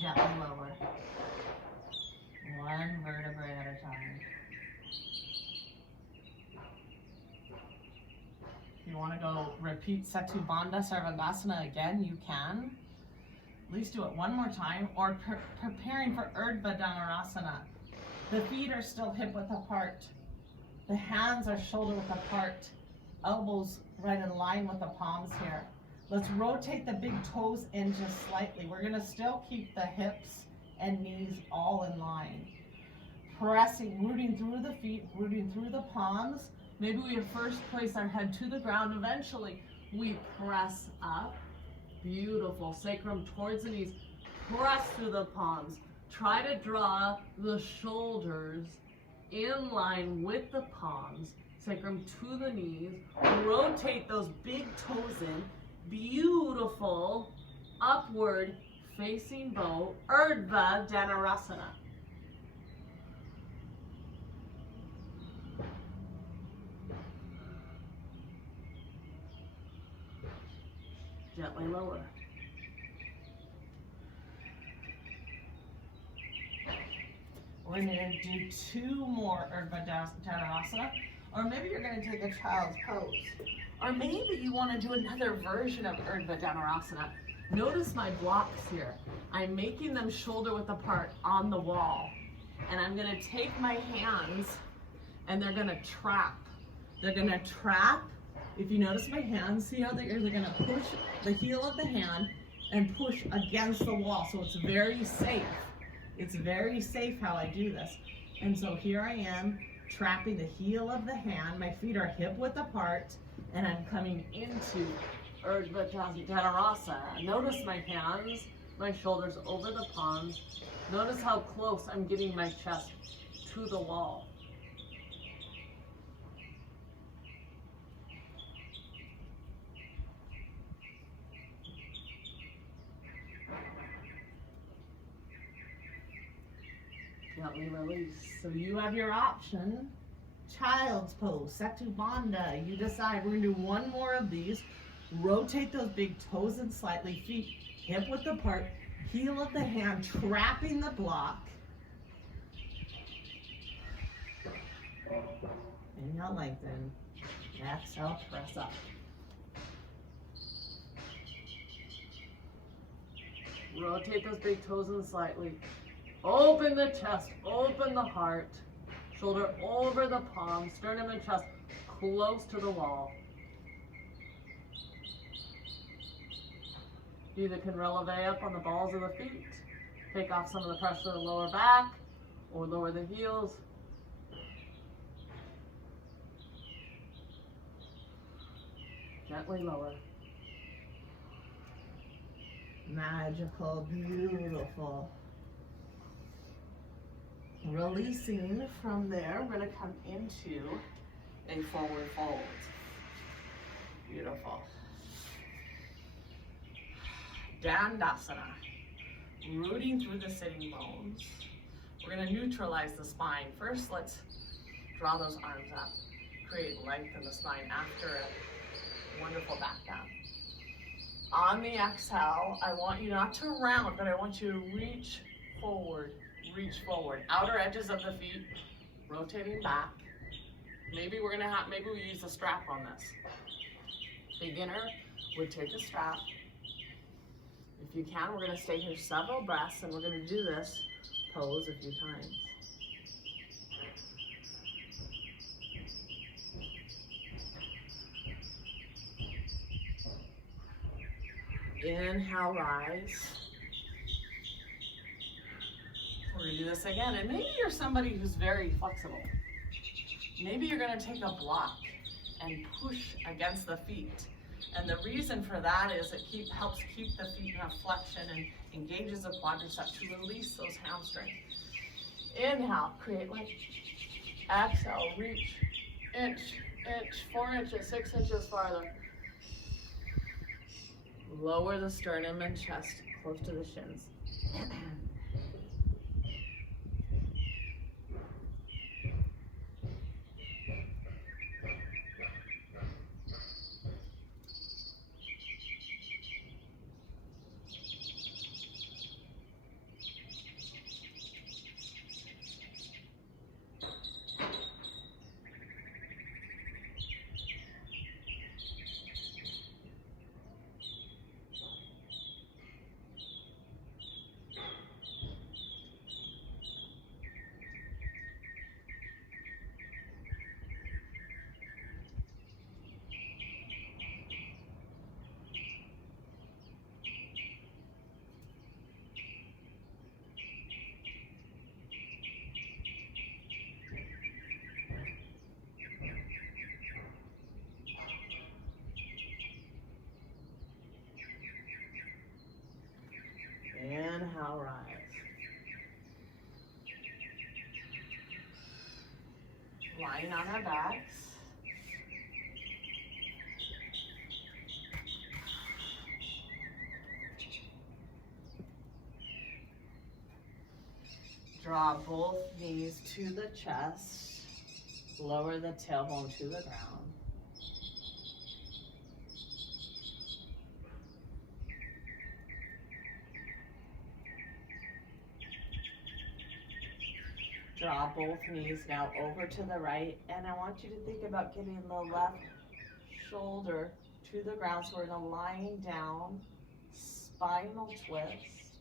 Gently lower. One vertebrae at a time. If you want to go repeat Setu Bandha Sarvangasana again, you can. At least do it one more time, or preparing for Urdhva Dhanurasana. The feet are still hip width apart. The hands are shoulder width apart. Elbows right in line with the palms here. Let's rotate the big toes in just slightly. We're going to still keep the hips and knees all in line. Pressing, rooting through the feet, rooting through the palms. Maybe we first place our head to the ground. Eventually, we press up. Beautiful. Sacrum towards the knees. Press through the palms. Try to draw the shoulders in line with the palms. Sacrum to the knees. Rotate those big toes in. Beautiful. Upward facing bow. Urdhva Dhanurasana. Gently lower. We're going to do two more Urdhva Dhanurasana, or maybe you're going to take a child's pose, or maybe you want to do another version of Urdhva Dhanurasana. Notice my blocks here. I'm making them shoulder width apart on the wall, and I'm going to take my hands and they're going to trap. They're going to trap. If you notice my hands, see how they're going to push the heel of the hand and push against the wall. So it's very safe. It's very safe how I do this. And so here I am trapping the heel of the hand. My feet are hip width apart, and I'm coming into Urdhva Dhanurasana. Notice my hands, my shoulders over the palms. Notice how close I'm getting my chest to the wall. Gently release. So you have your option. Child's pose, Setu Bandha. You decide. We're going to do one more of these. Rotate those big toes in slightly. Feet hip width apart. Heel of the hand trapping the block. Inhale, lengthen. Exhale, press up. Rotate those big toes in slightly. Open the chest, open the heart. Shoulder over the palm, sternum and chest close to the wall. You either can releve up on the balls of the feet, take off some of the pressure of the lower back, or lower the heels. Gently lower. Magical, beautiful. Releasing from there, we're going to come into a forward fold. Beautiful. Dandasana. Rooting through the sitting bones. We're going to neutralize the spine. First, let's draw those arms up. Create length in the spine after a wonderful back bend. On the exhale, I want you not to round, but I want you to reach forward. Reach forward. Outer edges of the feet, rotating back. Maybe we use a strap on this. Beginner would take a strap. If you can, we're going to stay here several breaths, and we're going to do this pose a few times. Inhale, rise. We're going to do this again, and maybe you're somebody who's very flexible. Maybe you're going to take a block and push against the feet. And the reason for that is it helps keep the feet in a flexion and engages the quadriceps to release those hamstrings. Inhale, create length. Exhale, reach, inch, 4 inches, 6 inches farther. Lower the sternum and chest close to the shins. Inhale, rise. Lying on our backs. Draw both knees to the chest. Lower the tailbone to the ground. Draw both knees now over to the right, and I want you to think about getting the left shoulder to the ground. So we're going to lying down, spinal twist,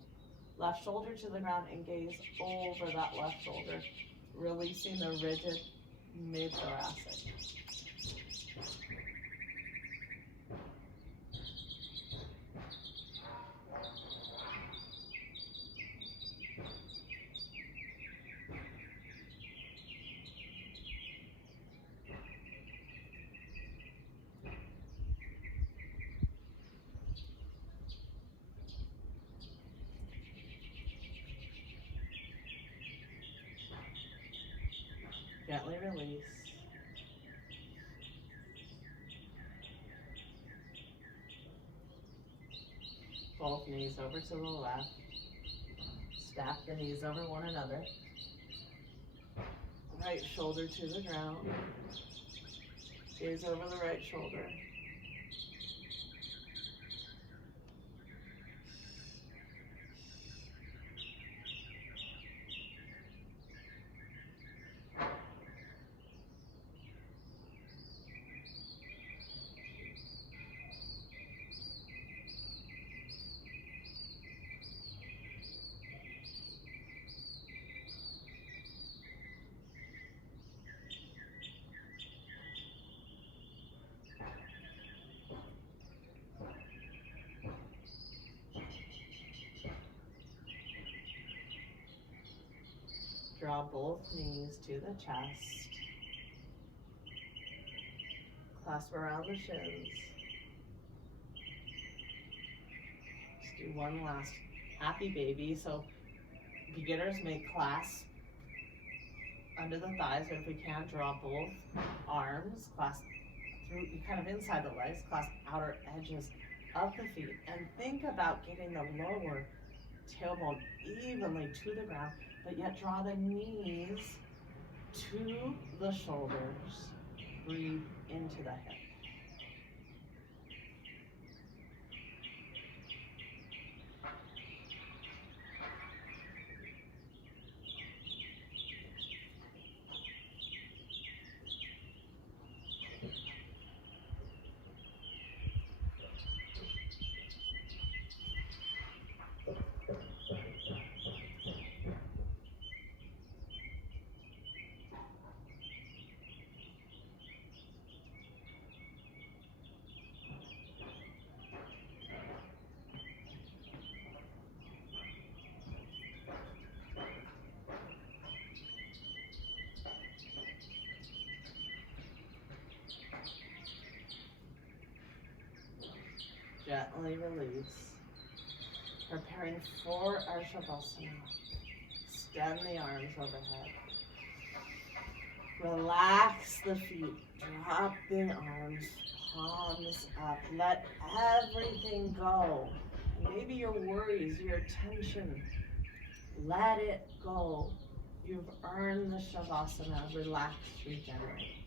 left shoulder to the ground, and gaze over that left shoulder, releasing the rigid mid-thoracic. Gently release. Both knees over to the left. Stack the knees over one another. Right shoulder to the ground. Gaze over the right shoulder. Draw both knees to the chest. Clasp around the shins. Let's do one last happy baby. So beginners may clasp under the thighs, or if we can, draw both arms, clasp through, kind of inside the legs, clasp outer edges of the feet, and think about getting the lower tailbone evenly to the ground, but yet draw the knees to the shoulders. Breathe into the hip. Gently release. Preparing for our Shavasana. Extend the arms overhead. Relax the feet. Drop the arms. Palms up. Let everything go. Maybe your worries, your tension. Let it go. You've earned the Shavasana. Relax, regenerate.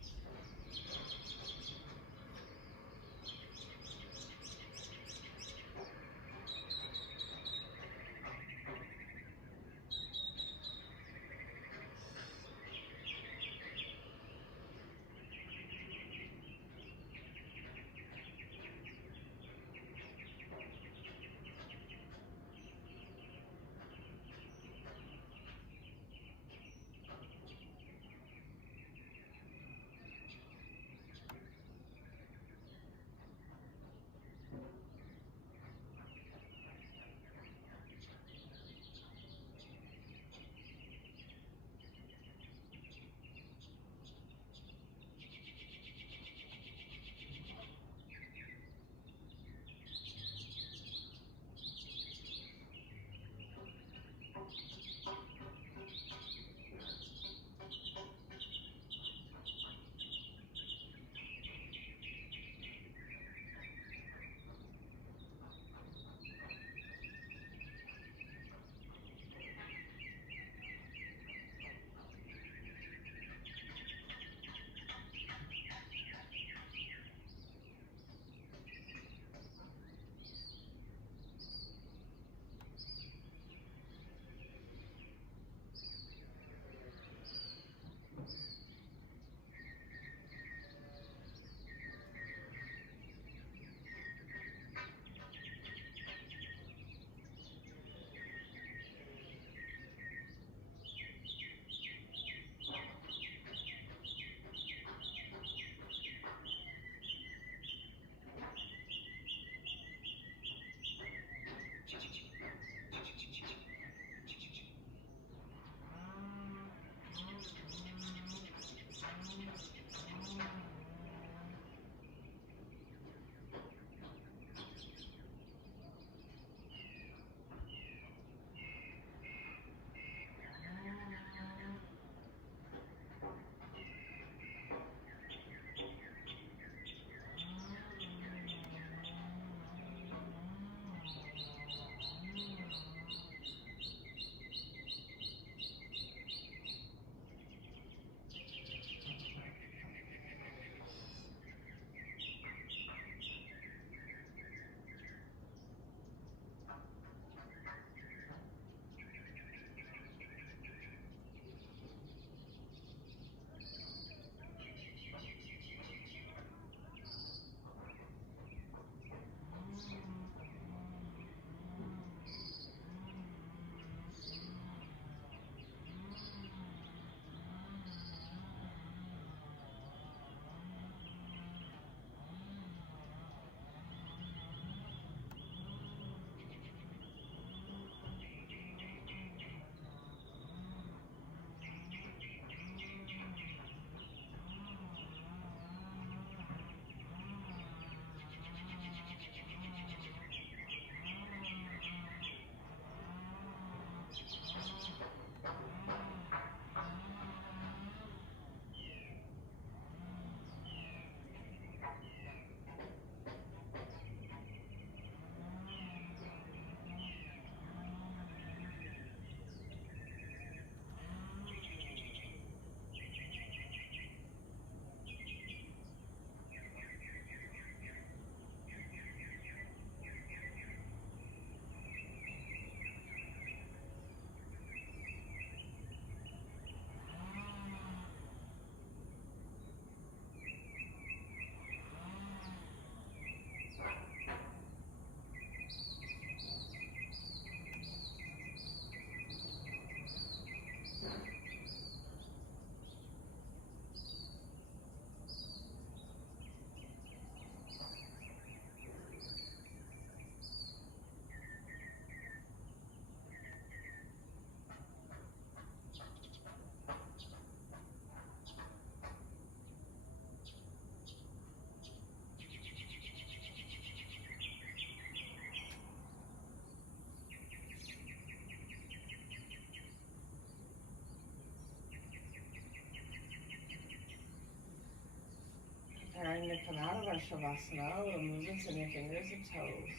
starting to come out of our Shavasana, little movements in your fingers and toes.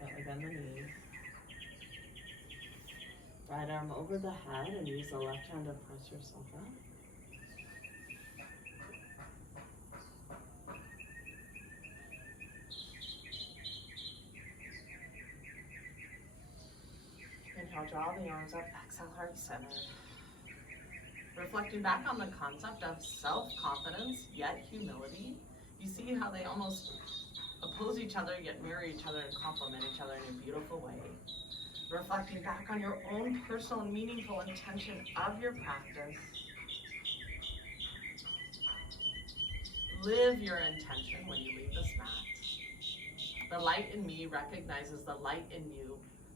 Gently bend the knees. Right arm over the head and use the left hand to press yourself up. Inhale, draw the arms up, exhale, heart centered. Reflecting back on the concept of self-confidence, yet humility. You see how they almost oppose each other, yet mirror each other and complement each other in a beautiful way. Reflecting back on your own personal and meaningful intention of your practice. Live your intention when you leave this mat. The light in me recognizes the light in you